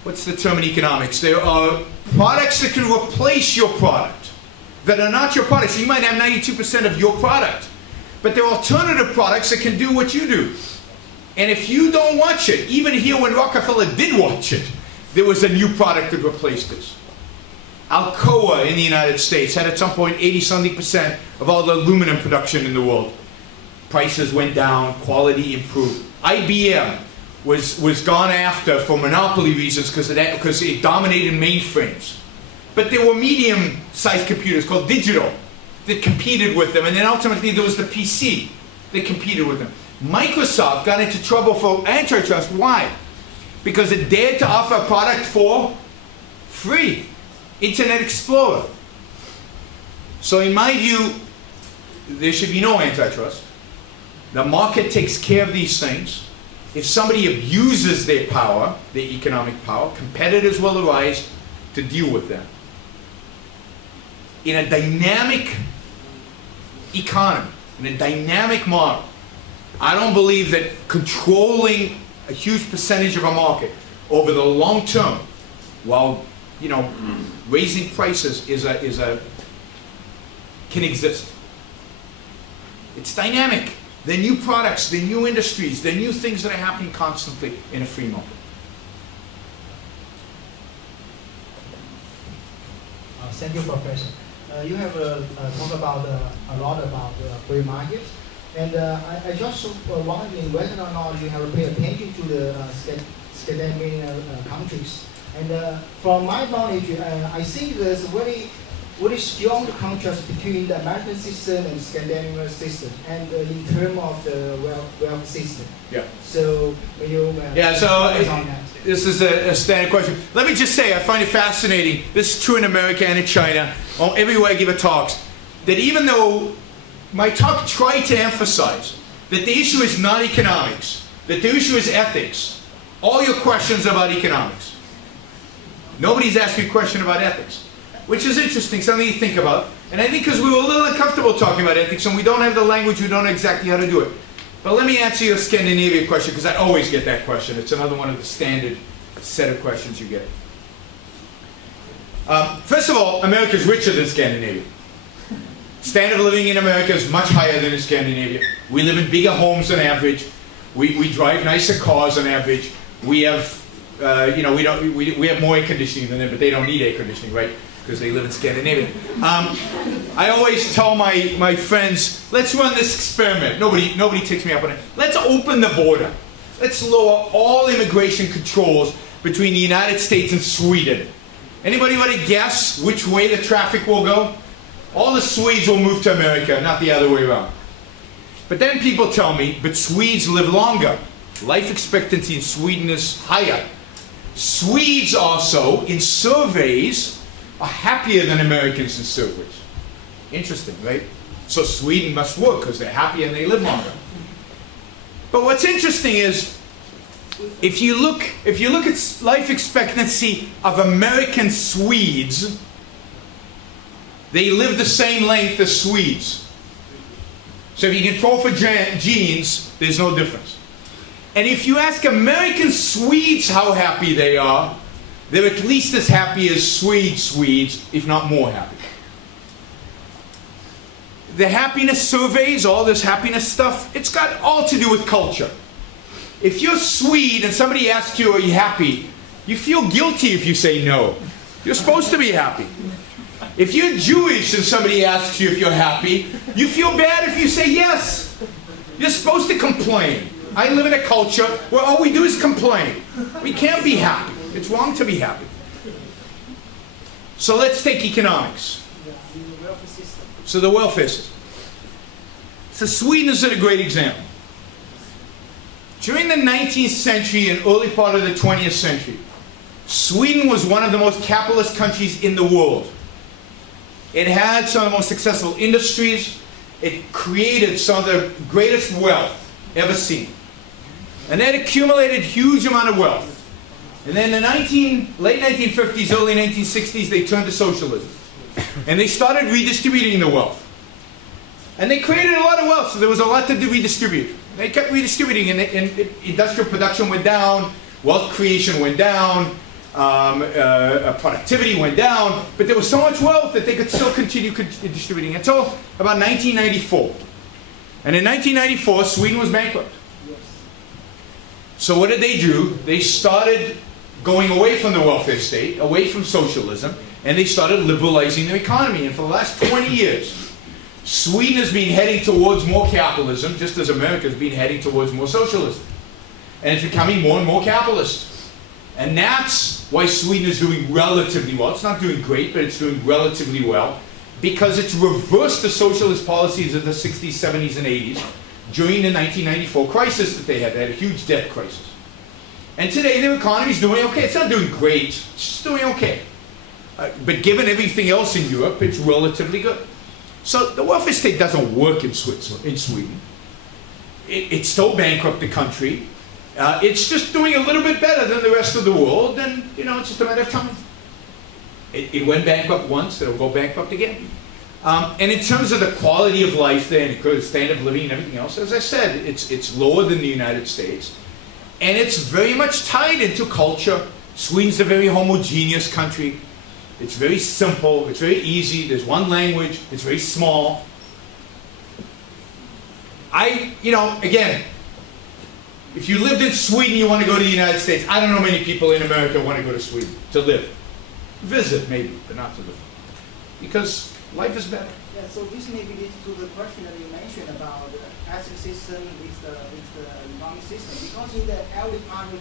what's the term in economics? There are products that can replace your product that are not your product. So you might have 92% of your product, but there are alternative products that can do what you do. And if you don't watch it, even here when Rockefeller did watch it, there was a new product that replaced this. Alcoa in the United States had at some point 80-something% of all the aluminum production in the world. Prices went down, quality improved. IBM was gone after for monopoly reasons because it dominated mainframes. But there were medium-sized computers called Digital that competed with them, and then ultimately there was the PC that competed with them. Microsoft got into trouble for antitrust. Why? Because it dared to offer a product for free. Internet Explorer. So in my view, there should be no antitrust. The market takes care of these things. if somebody abuses their power, their economic power, competitors will arise to deal with them. In a dynamic economy, in a dynamic model, I don't believe that controlling a huge percentage of a market over the long term, while raising prices can exist. It's dynamic. There are new products, there are new industries, there are new things that are happening constantly in a free market. Thank you, Professor. You have talked about a lot about the free market, and I just wondering whether or not you have paid attention to the Scandinavian countries. And from my knowledge, I think there's a very strong contrast between the American system and Scandinavian system, and in terms of the wealth system. Yeah. So you this is a standard question. Let me just say, I find it fascinating. This is true in America and in China. Everywhere I give a talks, that even though my talk tried to emphasize that the issue is not economics, that the issue is ethics. All your questions are about economics. Nobody's asked you a question about ethics, which is interesting, something to think about. And I think because we were a little uncomfortable talking about ethics and we don't have the language, we don't know exactly how to do it. But let me answer your Scandinavian question, because I always get that question. It's another one of the standard set of questions you get. First of all, America is richer than Scandinavia. Standard of living in America is much higher than in Scandinavia. We live in bigger homes than average. We drive nicer cars on average. We have, we have more air conditioning than them, but they don't need air conditioning, right? Because they live in Scandinavia. I always tell my friends, let's run this experiment. Nobody takes me up on it. Let's open the border. Let's lower all immigration controls between the United States and Sweden. Anybody want to guess which way the traffic will go? All the Swedes will move to America, not the other way around. But then people tell me, but Swedes live longer. Life expectancy in Sweden is higher. Swedes also, in surveys, are happier than Americans in surveys. Interesting, right? So Sweden must work because they're happy and they live longer. But what's interesting is, if you look at life expectancy of American Swedes, they live the same length as Swedes. So if you control for genes, there's no difference. And if you ask American Swedes how happy they are, they're at least as happy as Swedes, if not more happy. The happiness surveys, all this happiness stuff, it's got all to do with culture. If you're Swede and somebody asks you, are you happy? You feel guilty if you say no. You're supposed to be happy. If you're Jewish and somebody asks you if you're happy, you feel bad if you say yes. You're supposed to complain. I live in a culture where all we do is complain. We can't be happy. It's wrong to be happy. So let's take economics. So the welfare system. So Sweden is a great example. During the 19th century and early part of the 20th century, Sweden was one of the most capitalist countries in the world. It had some of the most successful industries. It created some of the greatest wealth ever seen. And that accumulated a huge amount of wealth. And then in the late 1950s, early 1960s, they turned to socialism. And they started redistributing the wealth. And they created a lot of wealth, so there was a lot to redistribute. They kept redistributing, and industrial production went down, wealth creation went down, productivity went down, but there was so much wealth that they could still continue distributing until about 1994. And in 1994, Sweden was bankrupt. So what did they do? They started going away from the welfare state, away from socialism, and they started liberalizing their economy. And for the last 20 years, Sweden has been heading towards more capitalism, just as America has been heading towards more socialism. And it's becoming more and more capitalist. And that's why Sweden is doing relatively well. It's not doing great, but it's doing relatively well, because it's reversed the socialist policies of the 60s, 70s, and 80s during the 1994 crisis that they had. They had a huge debt crisis. And today their economy is doing okay. It's not doing great, it's just doing okay. But given everything else in Europe, it's relatively good. So the welfare state doesn't work in Sweden. It's still bankrupt the country. It's just doing a little bit better than the rest of the world, and it's just a matter of time. It went bankrupt once, it'll go bankrupt again. And in terms of the quality of life there, and the standard of living and everything else, as I said, it's lower than the United States. And it's very much tied into culture. Sweden's a very homogeneous country. It's very simple, it's very easy, there's one language, it's very small. Again, if you lived in Sweden, you want to go to the United States. I don't know many people in America want to go to Sweden to live. Visit, maybe, but not to live. Because life is better. Yeah, so this maybe leads to the question that you mentioned about the caste system with the economic system. Because in the every part of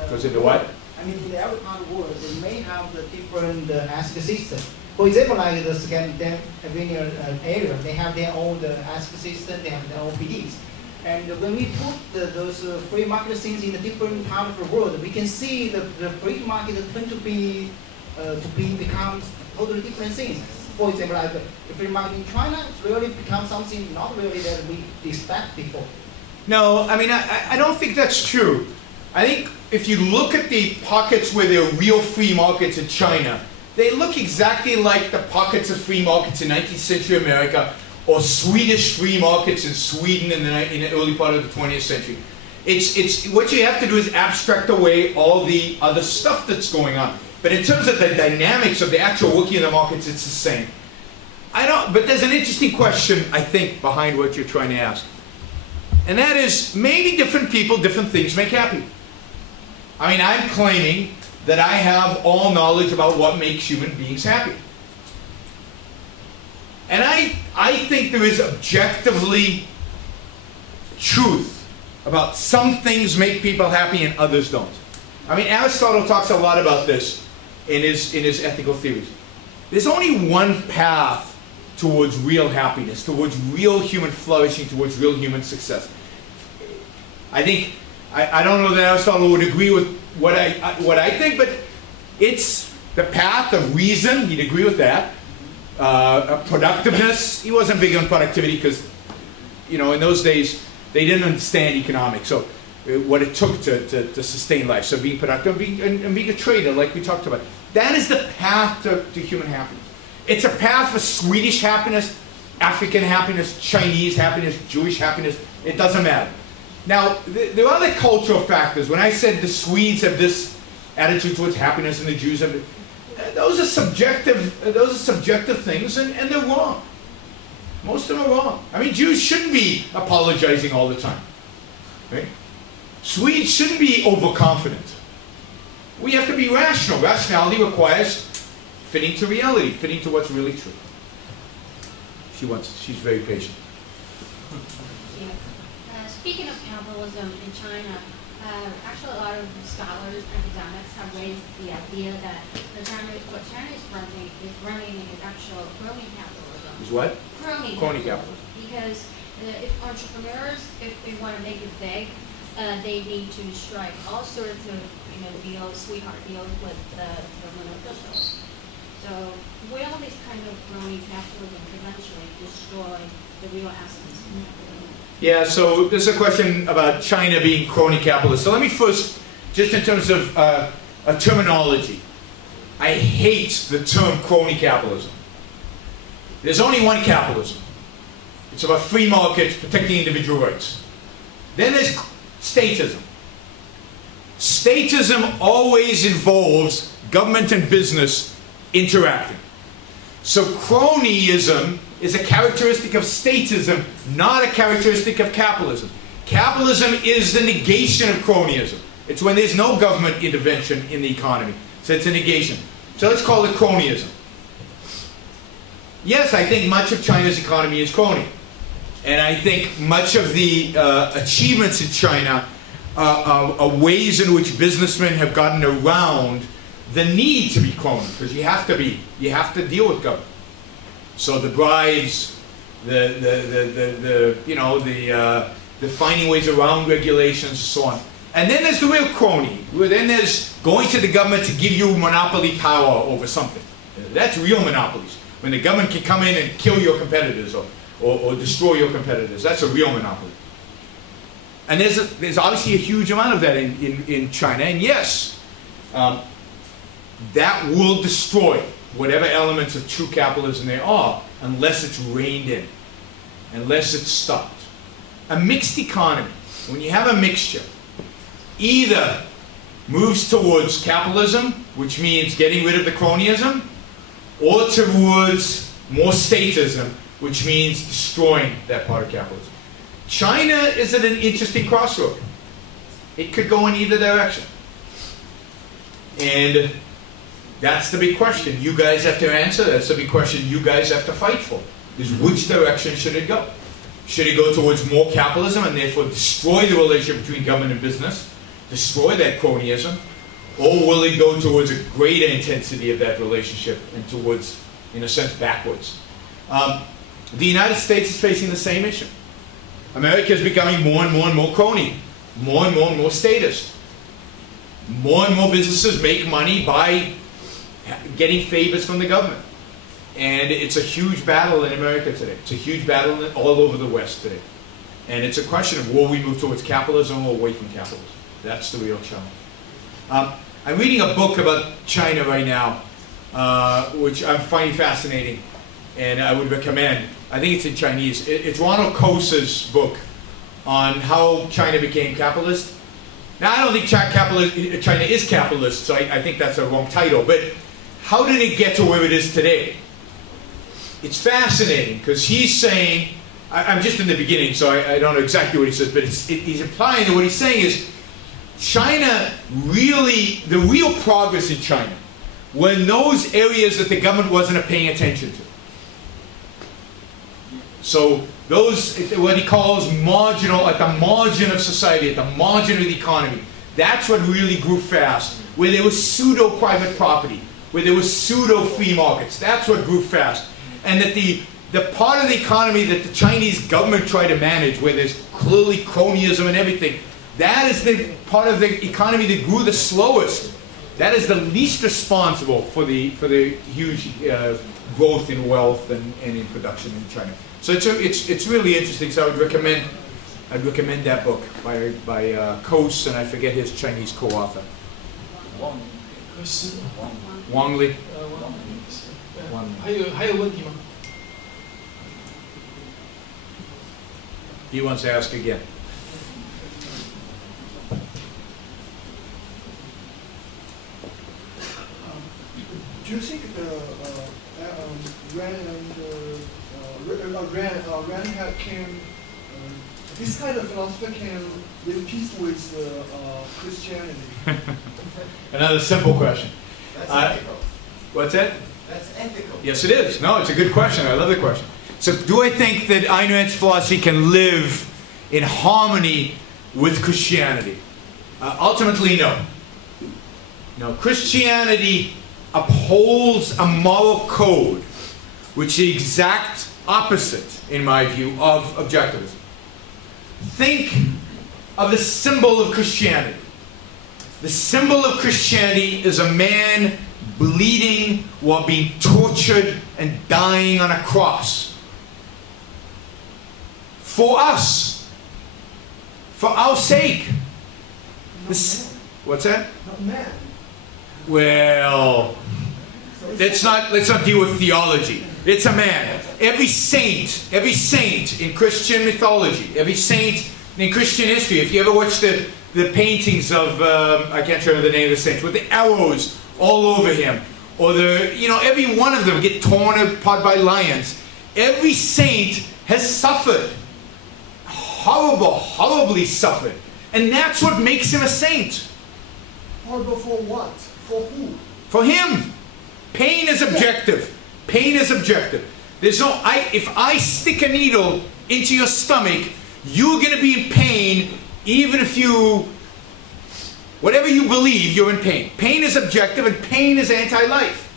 because in the what? I mean, in every part of the world, they may have the different caste system. For example, like the Scandinavian area, they have their own caste system, they have their own PDs. And when we put those free market things in the different part of the world, we can see the free market tend to become totally different things. For example, like the free market in China, it's really become something not really that we expect before. No, I mean, I don't think that's true. I think if you look at the pockets where there are real free markets in China, they look exactly like the pockets of free markets in 19th century America or Swedish free markets in Sweden in the early part of the 20th century. What you have to do is abstract away all the other stuff that's going on. But in terms of the dynamics of the actual working in the markets, it's the same. But there's an interesting question, I think, behind what you're trying to ask. And that is, maybe different people, different things make happy. I mean, I'm claiming that I have all knowledge about what makes human beings happy. And I think there is objectively truth about some things make people happy and others don't. I mean, Aristotle talks a lot about this in his ethical theories. There's only one path towards real happiness, towards real human flourishing, towards real human success. I think, I don't know that Aristotle would agree with what I think, but it's the path of reason. He'd agree with that. Productiveness. He wasn't big on productivity because, in those days they didn't understand economics. So what it took to sustain life. So being productive and being a trader, like we talked about. That is the path to human happiness. It's a path for Swedish happiness, African happiness, Chinese happiness, Jewish happiness. It doesn't matter. Now, there are other cultural factors. When I said the Swedes have this attitude towards happiness and the Jews have, those are subjective things, and they're wrong. Most of them are wrong. I mean, Jews shouldn't be apologizing all the time. Right? Swedes shouldn't be overconfident. We have to be rational. Rationality requires fitting to reality, fitting to what's really true. She's very patient. Speaking of capitalism in China, actually a lot of scholars, academics have raised the idea that what China is running is actual crony capitalism. Is what? Crony capitalism. Because if entrepreneurs, if they want to make it big, they need to strike all sorts of deals, sweetheart deals with the government officials. So will this kind of crony capitalism eventually destroy the real assets? Yeah, so this is a question about China being crony capitalist. So let me first, just in terms of a terminology, I hate the term crony capitalism. There's only one capitalism. It's about free markets protecting individual rights. Then there's statism. Statism always involves government and business interacting. So cronyism is a characteristic of statism, not a characteristic of capitalism. Capitalism is the negation of cronyism. It's when there's no government intervention in the economy. So it's a negation. So let's call it cronyism. Yes, I think much of China's economy is crony. And I think much of the achievements in China are ways in which businessmen have gotten around the need to be crony, because you have to deal with government. So the bribes, the finding ways around regulations, and so on. And then there's the real crony. Then there's going to the government to give you monopoly power over something. That's real monopolies. When the government can come in and kill your competitors or destroy your competitors. That's a real monopoly. And there's obviously a huge amount of that in China. And yes, that will destroy whatever elements of true capitalism there are, unless it's reined in, unless it's stopped. A mixed economy, when you have a mixture, either moves towards capitalism, which means getting rid of the cronyism, or towards more statism, which means destroying that part of capitalism. China is at an interesting crossroad. It could go in either direction. And that's the big question you guys have to answer. That's the big question you guys have to fight for, is which direction should it go? Should it go towards more capitalism and therefore destroy the relationship between government and business, destroy that cronyism, or will it go towards a greater intensity of that relationship and towards, in a sense, backwards? The United States is facing the same issue. America is becoming more and more crony, more and more statist. More and more businesses make money by getting favors from the government. And it's a huge battle in America today. It's a huge battle all over the West today. And it's a question of will we move towards capitalism or away from capitalism? That's the real challenge. I'm reading a book about China right now, which I'm finding fascinating, and I would recommend. I think it's in Chinese. It's Ronald Coase's book on how China became capitalist. Now, I don't think China is capitalist, so I think that's a wrong title. But how did it get to where it is today? It's fascinating, because he's saying, I'm just in the beginning, so I don't know exactly what he says, but he's implying that what he's saying is, China really, the real progress in China were in those areas that the government wasn't paying attention to. So those, what he calls marginal, at the margin of society, at the margin of the economy, that's what really grew fast, where there was pseudo-private property, where there was pseudo-free markets. That's what grew fast. And that the part of the economy that the Chinese government tried to manage, where there's clearly cronyism and everything, that is the part of the economy that grew the slowest. That is the least responsible for the huge growth in wealth and in production in China. So it's really interesting. So I'd recommend that book by Coase, and I forget his Chinese co-author. Wang Li. 还有问题吗？ He wants to ask again. Do you think Rand can, this kind of philosophy can live peace with Christianity? Another simple question. That's ethical. What's that? That's ethical. Yes, it is. No, it's a good question. I love the question. So, do I think that Ayn Rand's philosophy can live in harmony with Christianity? Ultimately, no. No, Christianity upholds a moral code which is the exact opposite, in my view, of objectivism. Think of the symbol of Christianity. The symbol of Christianity is a man bleeding while being tortured and dying on a cross. For us. For our sake. What's that? Not man. Well, let's not deal with theology. It's a man. Every saint in Christian mythology, every saint in Christian history, if you ever watch the paintings of, I can't remember the name of the saints, with the arrows all over him, or every one of them get torn apart by lions. Every saint has suffered. Horribly suffered. And that's what makes him a saint. Horrible for what? For who? For him. Pain is objective. Pain is objective. There's no, if I stick a needle into your stomach, you're going to be in pain even if you, whatever you believe, you're in pain. Pain is objective and pain is anti-life.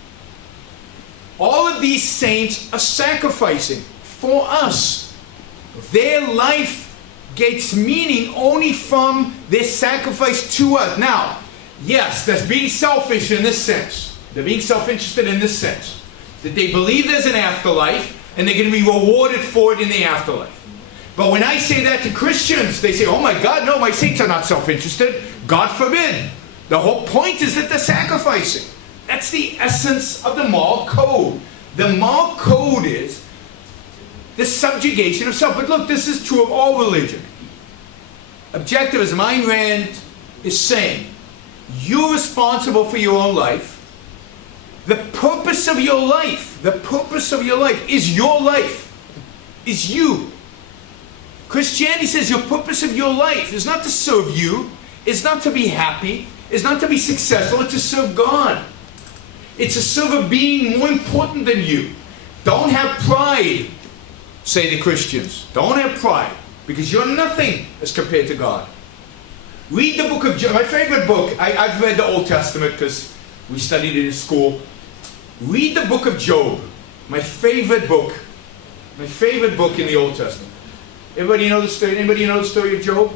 All of these saints are sacrificing for us. Their life gets meaning only from their sacrifice to us. Now, yes, that's being selfish in this sense. They're being self-interested in this sense. That they believe there's an afterlife and they're going to be rewarded for it in the afterlife. But when I say that to Christians, they say, oh my God, no, my saints are not self-interested. God forbid. The whole point is that they're sacrificing. That's the essence of the moral code. The moral code is the subjugation of self. But look, this is true of all religion. Objectivism, Ayn Rand is saying, you're responsible for your own life. The purpose of your life, is your life, is you. Christianity says your purpose of your life is not to serve you, is not to be happy, is not to be successful, it's to serve God. It's to serve a being more important than you. Don't have pride, say the Christians. Don't have pride, because you're nothing as compared to God. Read the book of Job. My favorite book, I've read the Old Testament because we studied it in school. Read the book of Job. My favorite book. My favorite book in the Old Testament. Everybody know the story? Anybody know the story of Job?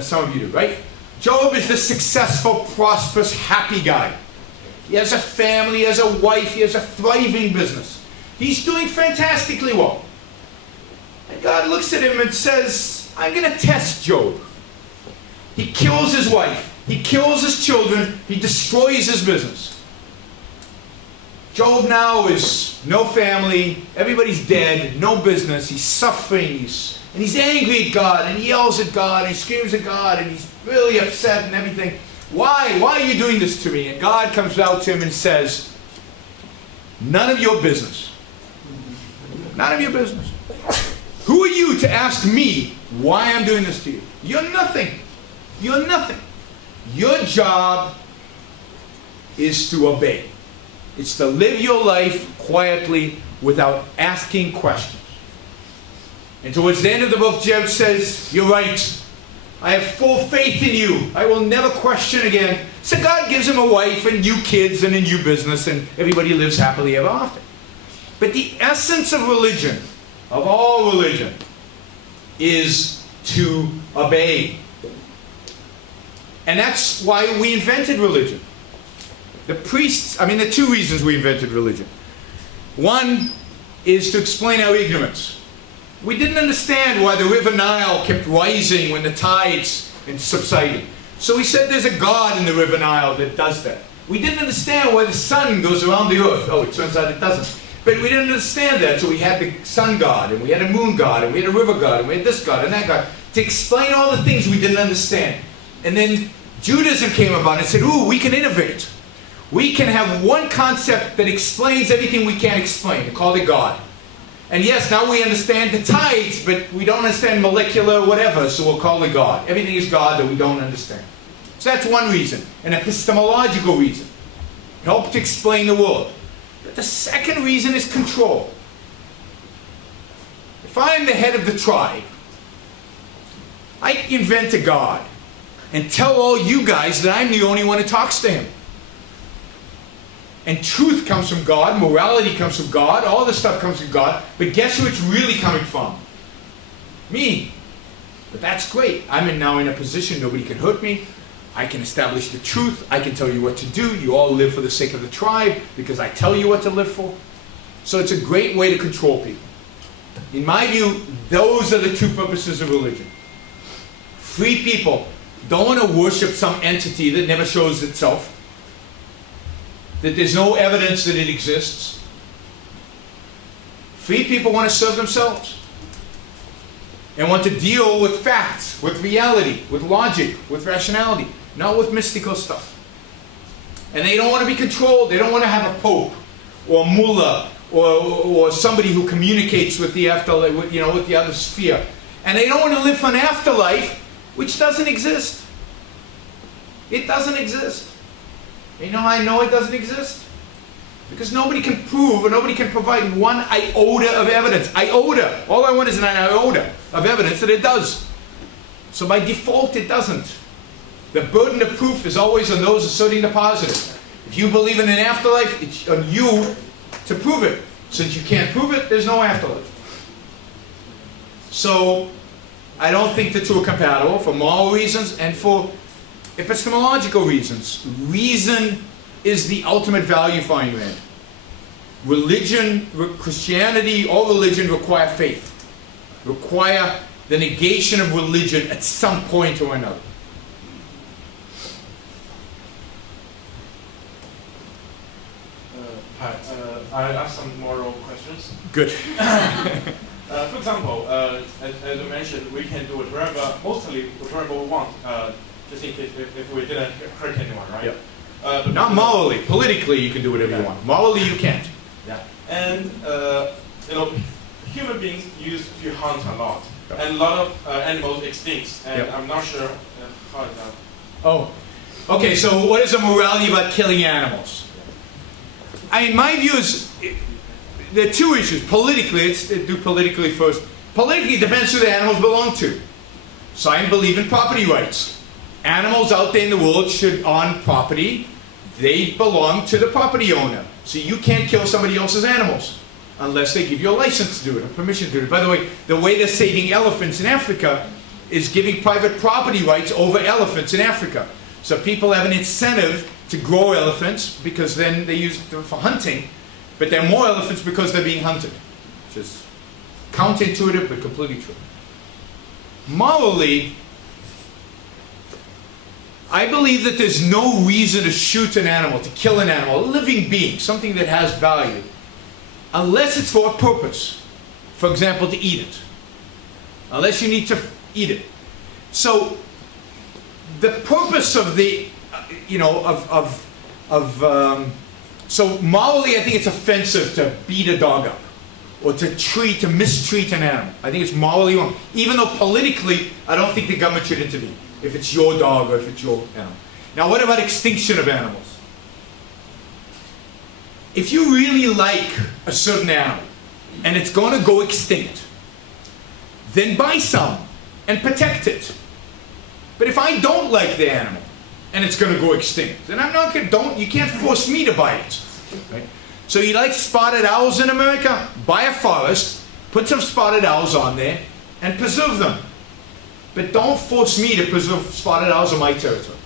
Some of you do, right? Job is the successful, prosperous, happy guy. He has a family, he has a wife, he has a thriving business. He's doing fantastically well. And God looks at him and says, I'm going to test Job. He kills his wife. He kills his children. He destroys his business. Job now is no family. Everybody's dead. No business. He's suffering. And he's angry at God. And he yells at God. And he screams at God. And he's really upset and everything. Why? Why are you doing this to me? And God comes out to him and says, none of your business. None of your business. Who are you to ask me why I'm doing this to you? You're nothing. You're nothing. Your job is to obey. It's to live your life quietly without asking questions. And towards the end of the book, Job says, you're right. I have full faith in you. I will never question again. So God gives him a wife and new kids and a new business, and everybody lives happily ever after. But the essence of religion, of all religion, is to obey. And that's why we invented religion. The priests, there are two reasons we invented religion. One is to explain our ignorance. We didn't understand why the river Nile kept rising when the tides subsided. So we said there's a God in the river Nile that does that. We didn't understand why the sun goes around the earth. Oh, it turns out it doesn't. But we didn't understand that, so we had the sun god, and we had a moon god, and we had a river god, and we had this god and that god, to explain all the things we didn't understand. And then Judaism came about and said, ooh, we can innovate. We can have one concept that explains everything we can't explain, and call it God. And yes, now we understand the tides, but we don't understand molecular whatever, so we'll call it God. Everything is God that we don't understand. So that's one reason, an epistemological reason. Help to explain the world. But the second reason is control. If I'm the head of the tribe, I invent a God and tell all you guys that I'm the only one who talks to him. And truth comes from God, morality comes from God, all this stuff comes from God, but guess who it's really coming from? Me. But that's great. I'm now in a position nobody can hurt me. I can establish the truth. I can tell you what to do. You all live for the sake of the tribe because I tell you what to live for. So it's a great way to control people. In my view, those are the two purposes of religion. Free people don't want to worship some entity that never shows itself, that there's no evidence that it exists. Free people want to serve themselves and want to deal with facts, with reality, with logic, with rationality, not with mystical stuff. And they don't want to be controlled. They don't want to have a pope or a mullah or somebody who communicates with the afterlife, with the other sphere. And they don't want to live for an afterlife which doesn't exist. It doesn't exist. You know how I know it doesn't exist? Because nobody can prove or nobody can provide one iota of evidence. Iota. All I want is an iota of evidence that it does. So by default it doesn't. The burden of proof is always on those asserting the positive. If you believe in an afterlife, it's on you to prove it. Since you can't prove it, there's no afterlife. So I don't think the two are compatible for moral reasons and for epistemological reasons. Reason is the ultimate value for Ayn Rand. Religion, Christianity, all religion require faith. require the negation of religion at some point or another. Hi, I ask some moral questions. Good. For example, as you mentioned, we can do whatever, mostly whatever we want, just in case if we didn't hurt anyone, right? Yeah. But not morally. Politically, you can do whatever you want. Morally, you can't. Yeah. And you know, human beings used to hunt a lot, and a lot of animals extinct. And I'm not sure how is that. Oh, okay. So, what is the morality about killing animals? I mean, my view is there are two issues. Politically, let's do politically first. Politically, it depends who the animals belong to. So, I believe in property rights. Animals out there in the world should own property. They belong to the property owner. So you can't kill somebody else's animals unless they give you a license to do it, a permission to do it. By the way they're saving elephants in Africa is giving private property rights over elephants in Africa. So people have an incentive to grow elephants because then they use them for hunting, but there are more elephants because they're being hunted. Which is counterintuitive but completely true. Morally, I believe that there's no reason to shoot an animal, to kill an animal, a living being, something that has value, unless it's for a purpose. For example, to eat it. Unless you need to eat it. So, the purpose of the, so morally I think it's offensive to beat a dog up. Or to mistreat an animal. I think it's morally wrong. Even though politically, I don't think the government should intervene. If it's your dog or if it's your animal. Now what about extinction of animals? If you really like a certain animal and it's going to go extinct, then buy some and protect it. But if I don't like the animal and it's going to go extinct, then I'm not going to, you can't force me to buy it. Right? So you like spotted owls in America? Buy a forest, put some spotted owls on there and preserve them. But don't force me to preserve spotted owls on my territory.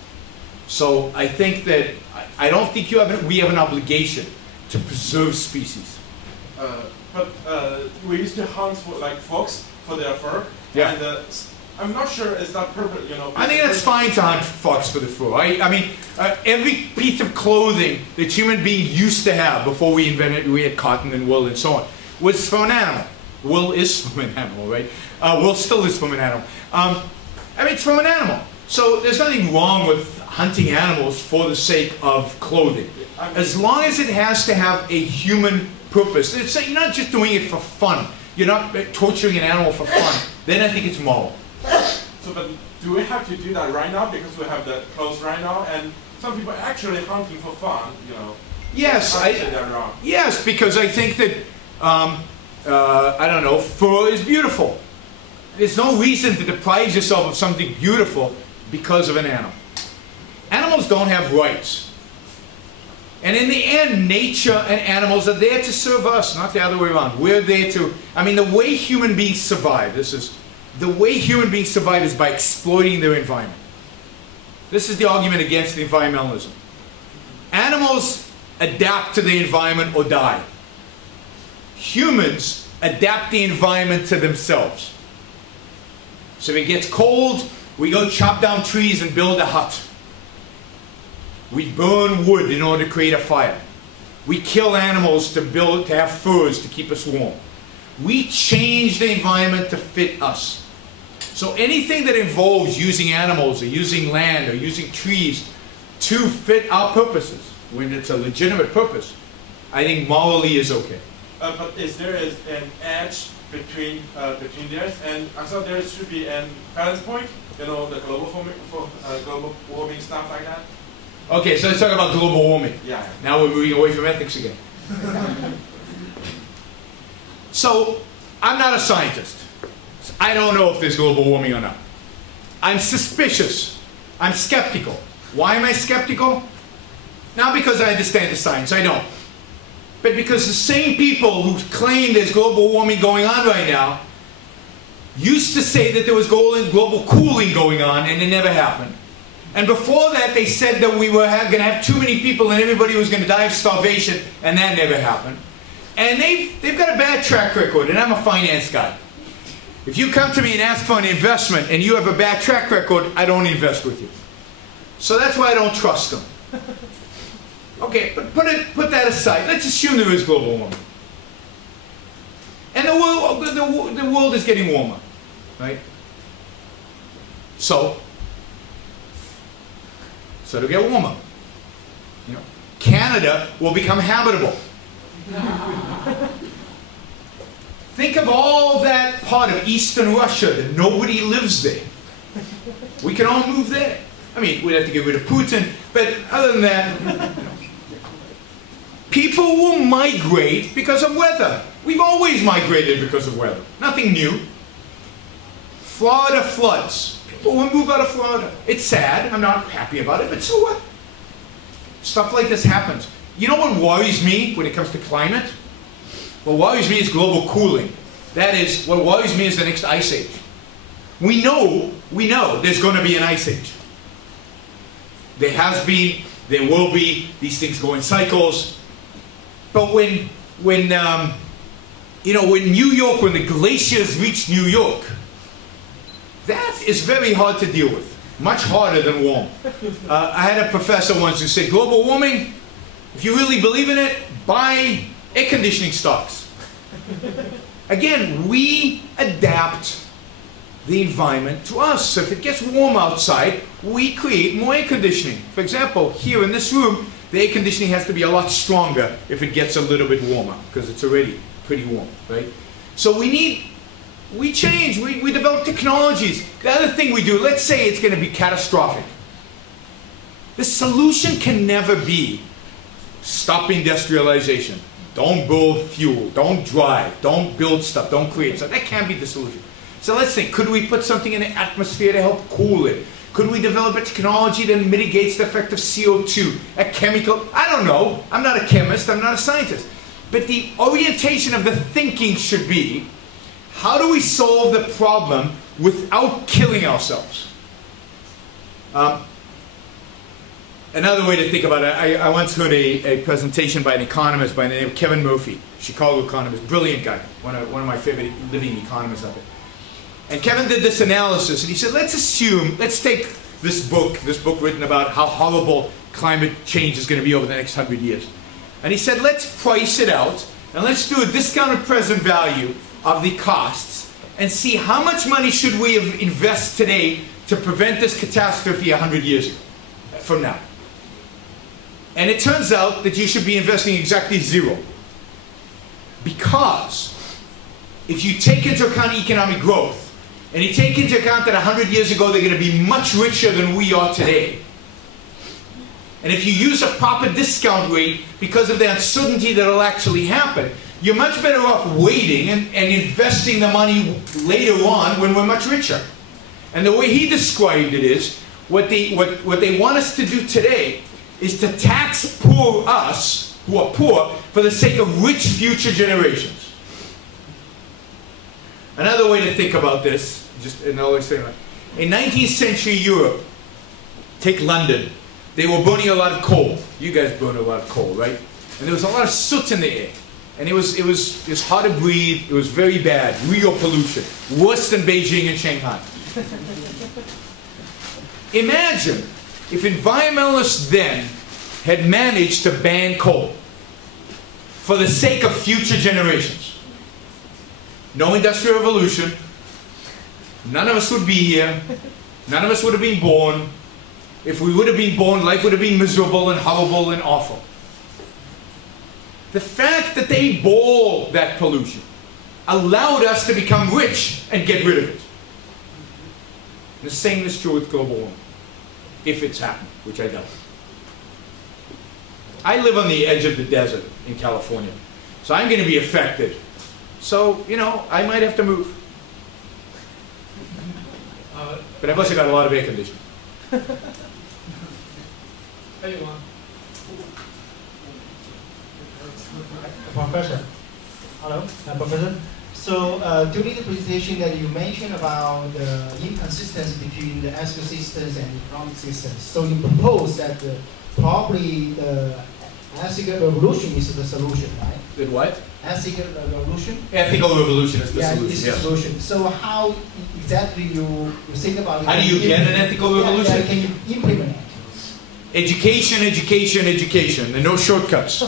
So I think that, I don't think we have an obligation to preserve species. But we used to hunt for like fox for their fur. Yeah. And I'm not sure it's that perfect, you know. I think that's fine to hunt fox for the fur. I mean, every piece of clothing that human beings used to have before we invented, we had cotton and wool and so on, was from an animal. Wool is from an animal, right? Wool still is from an animal. I mean, it's from an animal. So there's nothing wrong with hunting animals for the sake of clothing. As long as it has to have a human purpose. You're not just doing it for fun. You're not torturing an animal for fun. Then I think it's moral. So, but do we have to do that right now because we have the clothes right now? And some people are actually hunting for fun, you know. Yes, yes, because I think that, I don't know, fur is beautiful. There's no reason to deprive yourself of something beautiful because of an animal. Animals don't have rights. And in the end, nature and animals are there to serve us, not the other way around. We're there to, I mean, the way human beings survive, the way human beings survive is by exploiting their environment. This is the argument against environmentalism. Animals adapt to the environment or die. Humans adapt the environment to themselves. So if it gets cold, we go chop down trees and build a hut. We burn wood in order to create a fire. We kill animals to have furs to keep us warm. We change the environment to fit us. So anything that involves using animals or using land or using trees to fit our purposes, when it's a legitimate purpose, I think morally is okay. But is there an edge between theirs? And I thought there should be a balance point, you know, the global warming stuff like that. Okay, so let's talk about global warming. Yeah. Now we're moving away from ethics again. So, I'm not a scientist. I don't know if there's global warming or not. I'm suspicious. I'm skeptical. Why am I skeptical? Not because I understand the science, I don't. But because the same people who claim there's global warming going on right now used to say that there was global cooling going on and it never happened. And before that they said that we were going to have too many people and everybody was going to die of starvation, and that never happened. And they've got a bad track record, and I'm a finance guy. If you come to me and ask for an investment and you have a bad track record, I don't invest with you. So that's why I don't trust them. Okay, but put that aside. Let's assume there is global warming. And the world is getting warmer, right? So it'll get warmer. You know, Canada will become habitable. Think of all that part of eastern Russia that nobody lives there. We can all move there. I mean, we'd have to get rid of Putin, but other than that, people will migrate because of weather. We've always migrated because of weather. Nothing new. Florida floods. People will move out of Florida. It's sad. I'm not happy about it, but so what? Stuff like this happens. You know what worries me when it comes to climate? What worries me is global cooling. That is, what worries me is the next ice age. We know there's going to be an ice age. There has been, there will be, these things go in cycles. But when New York, when the glaciers reach New York, that is very hard to deal with. Much harder than warm. I had a professor once who said, global warming, if you really believe in it, buy air conditioning stocks. Again, we adapt the environment to us. So if it gets warm outside, we create more air conditioning. For example, here in this room, the air conditioning has to be a lot stronger if it gets a little bit warmer, because it's already pretty warm, right? So we change, we develop technologies. The other thing we do, let's say it's going to be catastrophic. The solution can never be stop industrialization. Don't build fuel, don't drive, don't build stuff, don't create stuff. That can't be the solution. So let's think, could we put something in the atmosphere to help cool it? Could we develop a technology that mitigates the effect of CO2? A chemical? I don't know. I'm not a chemist, I'm not a scientist. But the orientation of the thinking should be, how do we solve the problem without killing ourselves? Another way to think about it, I once heard a presentation by an economist by the name of Kevin Murphy, Chicago economist, brilliant guy, one of my favorite living economists out there. And Kevin did this analysis, and he said, let's take this book written about how horrible climate change is going to be over the next 100 years. And he said, let's price it out, and let's do a discounted present value of the costs, and see how much money should we invest today to prevent this catastrophe 100 years from now. And it turns out that you should be investing exactly zero. Because if you take into account economic growth, and you take into account that 100 years ago they're going to be much richer than we are today, and if you use a proper discount rate because of the uncertainty that will actually happen, you're much better off waiting and investing the money later on when we're much richer. And the way he described it is, what they want us to do today is to tax poor us, who are poor, for the sake of rich future generations. Another way to think about this, just another statement. In 19th century Europe, take London, they were burning a lot of coal. You guys burn a lot of coal, right? And there was a lot of soot in the air. And it was hard to breathe, it was very bad, real pollution. Worse than Beijing and Shanghai. Imagine if environmentalists then had managed to ban coal for the sake of future generations. No industrial revolution, none of us would be here, none of us would have been born. If we would have been born, life would have been miserable and horrible and awful. The fact that they bore that pollution allowed us to become rich and get rid of it. The same is true with global warming, if it's happened, which I doubt. I live on the edge of the desert in California, so I'm going to be affected. So, you know, I might have to move. But I've also got a lot of air conditioning. Professor. Hello, Professor. So during the presentation that you mentioned about the inconsistency between the ethical systems and economic systems, so you propose that probably the ethical revolution is the solution, right? That what? Ethical revolution? Ethical revolution is the solution, it's yes. the solution. So how exactly you think about it? How do you get an ethical revolution? Yeah, can you implement it? Education, education, education. There are no shortcuts.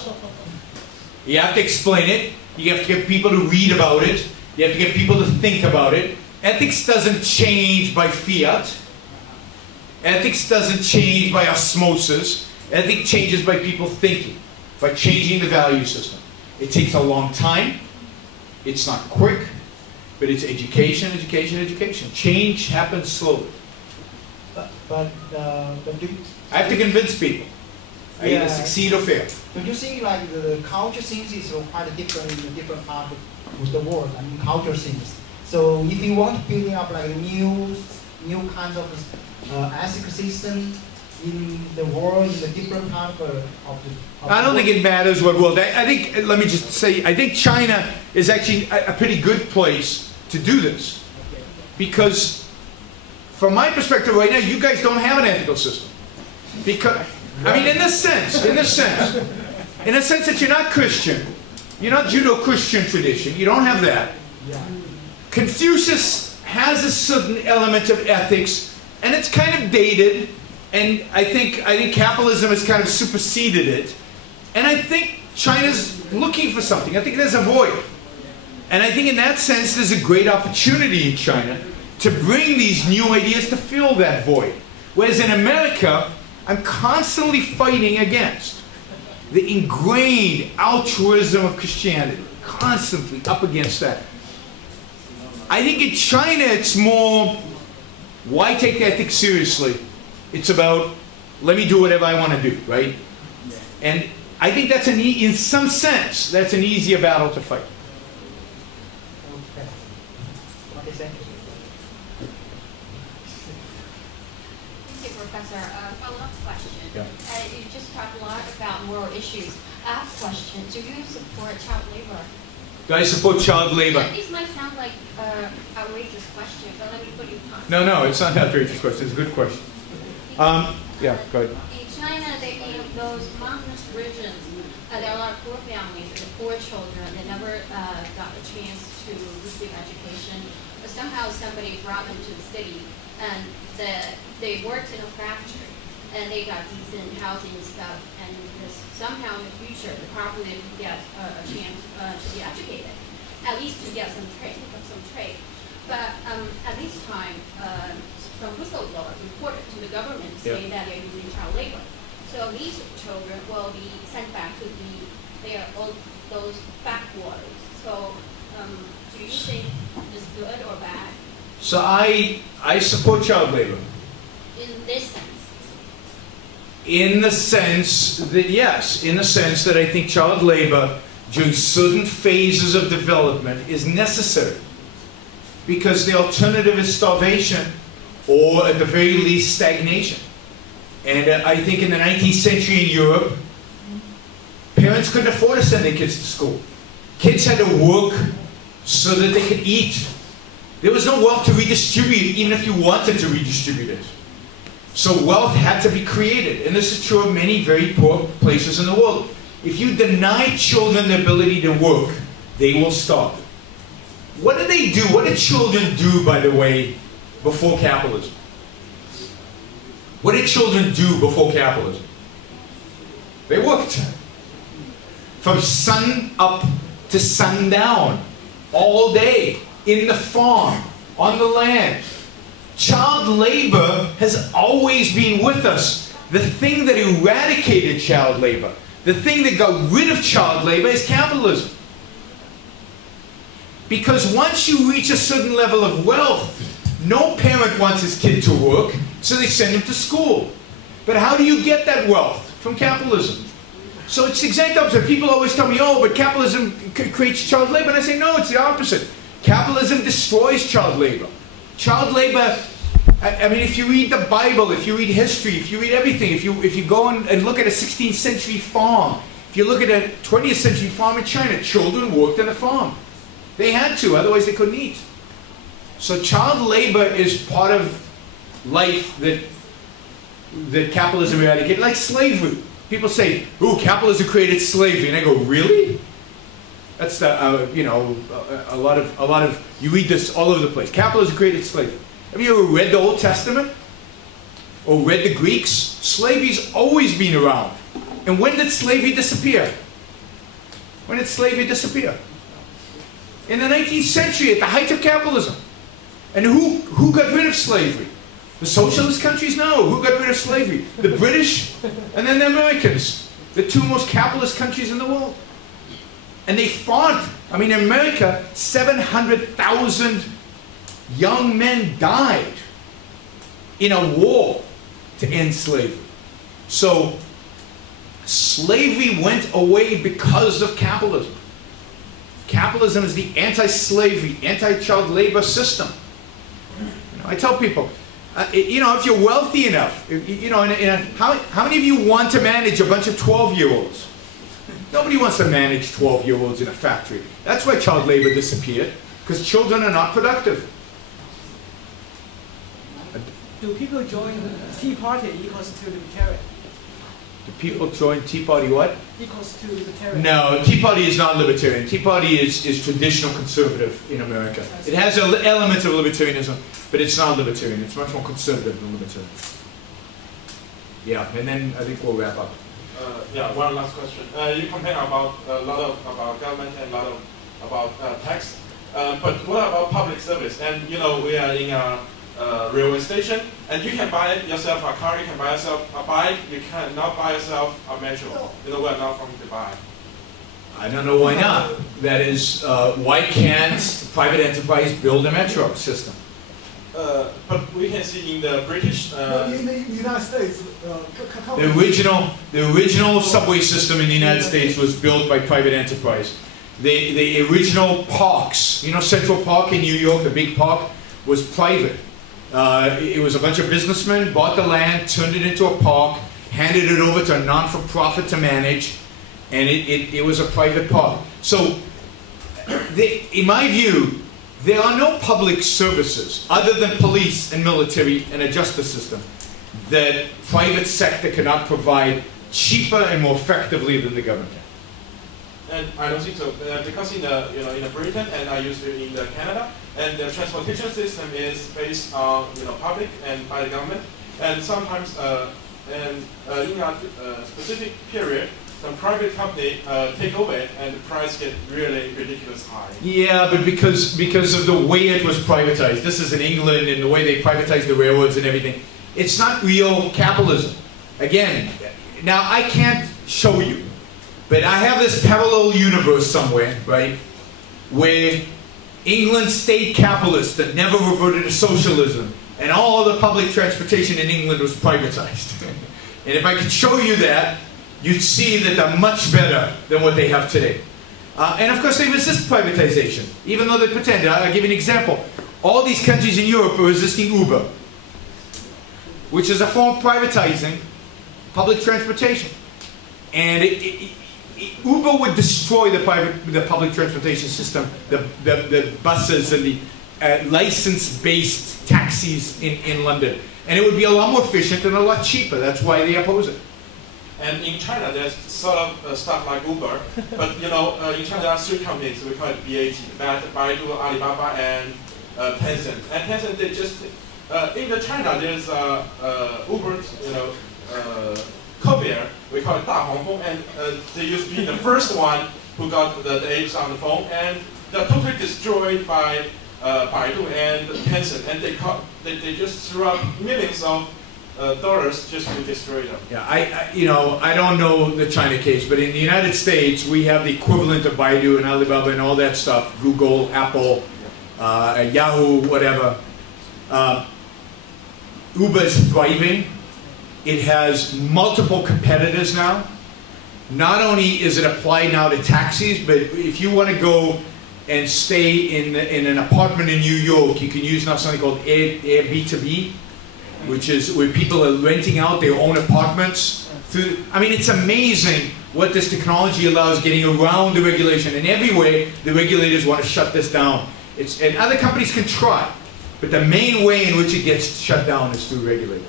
You have to explain it. You have to get people to read about it. You have to get people to think about it. Ethics doesn't change by fiat. Ethics doesn't change by osmosis. Ethics changes by people thinking, by changing the value system. It takes a long time. It's not quick, but it's education, education, education. Change happens slowly. But do you, I have to convince people. I either succeed or fail. Don't you think like the culture things is quite different in the different part of the world? I mean, culture things. So if you want to build up like new kinds of ethical system in the world, in the different part of the I don't think it matters what world. I think, let me just say, I think China is actually a pretty good place to do this. Because from my perspective right now, you guys don't have an ethical system. Because, I mean, in the sense that you're not Christian, you're not Judeo-Christian tradition, you don't have that. Confucius has a certain element of ethics, and it's kind of dated, and I think capitalism has kind of superseded it. And I think China's looking for something. I think there's a void. And I think in that sense, there's a great opportunity in China to bring these new ideas to fill that void. Whereas in America, I'm constantly fighting against the ingrained altruism of Christianity. Constantly up against that. I think in China, it's more, why take ethics seriously? It's about, let me do whatever I want to do, right? And I think that's in some sense, that's an easier battle to fight. Thank you, Professor. Follow-up question. Yeah. You just talked a lot about moral issues. I have a question. Do you support child labor? Do I support child labor? Yeah, this might sound like an outrageous question, but let me put it on. No, it's not an outrageous question. It's a good question. Yeah, go ahead. In China, in those mountainous regions, there are a lot of poor families, and poor children that never got a chance to receive education. But somehow somebody brought them to the city, and they worked in a factory, and they got decent housing and stuff, and somehow in the future, they probably get a chance to be educated, at least to get some trade, pick up some trade. But at this time, some whistleblowers reported to the government saying that they're using child labor. So these children will be sent back to those backwaters. So do you think it's good or bad? So I support child labor. In this sense? In the sense that, yes, in the sense that I think child labor during certain phases of development is necessary. Because the alternative is starvation, or at the very least stagnation. And I think in the 19th century in Europe, parents couldn't afford to send their kids to school. Kids had to work so that they could eat. There was no wealth to redistribute, even if you wanted to redistribute it. So wealth had to be created. And this is true of many very poor places in the world. If you deny children the ability to work, they will starve. What do they do? What did children do, by the way, before capitalism? What did children do before capitalism? They worked. From sun up to sundown, all day, in the farm, on the land. Child labor has always been with us. The thing that eradicated child labor, the thing that got rid of child labor is capitalism. Because once you reach a certain level of wealth, no parent wants his kid to work, so they send him to school. But how do you get that wealth? From capitalism. So it's the exact opposite. People always tell me, oh, but capitalism creates child labor. And I say, no, it's the opposite. Capitalism destroys child labor. Child labor, I mean, if you read the Bible, if you read history, if you read everything, if you go and look at a 16th century farm, if you look at a 20th century farm in China, children worked on a farm. They had to, otherwise they couldn't eat. So child labor is part of life that capitalism eradicated, like slavery. People say, "Ooh, capitalism created slavery," and I go, "Really?" That's the you know, a lot of you read this all over the place. Capitalism created slavery. Have you ever read the Old Testament or read the Greeks? Slavery's always been around. And when did slavery disappear? When did slavery disappear? In the 19th century, at the height of capitalism. And who got rid of slavery? The socialist countries? No. Who got rid of slavery? The British and then the Americans. The two most capitalist countries in the world. And they fought. I mean, in America, 700,000 young men died in a war to end slavery. So, slavery went away because of capitalism. Capitalism is the anti-slavery, anti-child labor system. You know, I tell people, you know, if you're wealthy enough, you know, how many of you want to manage a bunch of 12-year-olds? Nobody wants to manage 12-year-olds in a factory. That's why child labor disappeared, because children are not productive. Do people join the Tea Party equals to libertarian? Do people join Tea Party what? Equals to libertarian. No, Tea Party is not libertarian. Tea Party is traditional conservative in America. It has elements of libertarianism, but it's not libertarian. It's much more conservative than libertarian. Yeah, and then I think we'll wrap up. Yeah, one last question. You complain about a lot about government and a lot about tax, but what about public service? And you know, we are in a railway station, and you can buy yourself a car, you can buy yourself a bike, you cannot buy yourself a metro. You know, we're not from Dubai. I don't know why not. That is, why can't private enterprise build a metro system? But we can see in the British... in the United States... The original subway system in the United States was built by private enterprise. The original parks, you know, Central Park in New York, the big park, was private. It was a bunch of businessmen, bought the land, turned it into a park, handed it over to a non-for-profit to manage, and it was a private park. So, in my view, there are no public services other than police and military and a justice system that private sector cannot provide cheaper and more effectively than the government. And I don't think so, because in the Britain and I used to in the Canada, and the transportation system is based on public and by the government, and sometimes in a specific period, some private company take over it, and the price get really ridiculous high. Yeah, but because of the way it was privatized, this is in England, and the way they privatized the railroads and everything, it's not real capitalism. Again, now I can't show you, but I have this parallel universe somewhere, right, where England stayed capitalist that never reverted to socialism, and all the public transportation in England was privatized. And if I could show you that, you'd see that they're much better than what they have today. And of course they resist privatization, even though they pretend. I'll give you an example. All these countries in Europe are resisting Uber, which is a form of privatizing public transportation. And Uber would destroy the public transportation system, the buses and the license-based taxis in London. And it would be a lot more efficient and a lot cheaper. That's why they oppose it. And in China, there's sort of stuff like Uber, but in China there are three companies, we call it BAT, Baidu, Alibaba, and Tencent. And Tencent, they just, in China there's Uber, courier, we call it Da Hongfeng, and they used to be the first one who got the apes on the phone, and they're totally destroyed by Baidu and Tencent, and they just threw up millions of dollars just to destroy them. Yeah, I don't know the China case, but in the United States, we have the equivalent of Baidu and Alibaba and all that stuff, Google, Apple, Yahoo, whatever. Uber is thriving. It has multiple competitors now. Not only is it applied now to taxis, but if you want to go and stay in an apartment in New York, you can use now something called Airbnb, which is where people are renting out their own apartments. I mean, it's amazing what this technology allows getting around the regulation. And everywhere, the regulators want to shut this down. And other companies can try, but the main way in which it gets shut down is through regulators.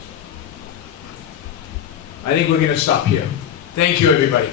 I think we're going to stop here. Thank you, everybody.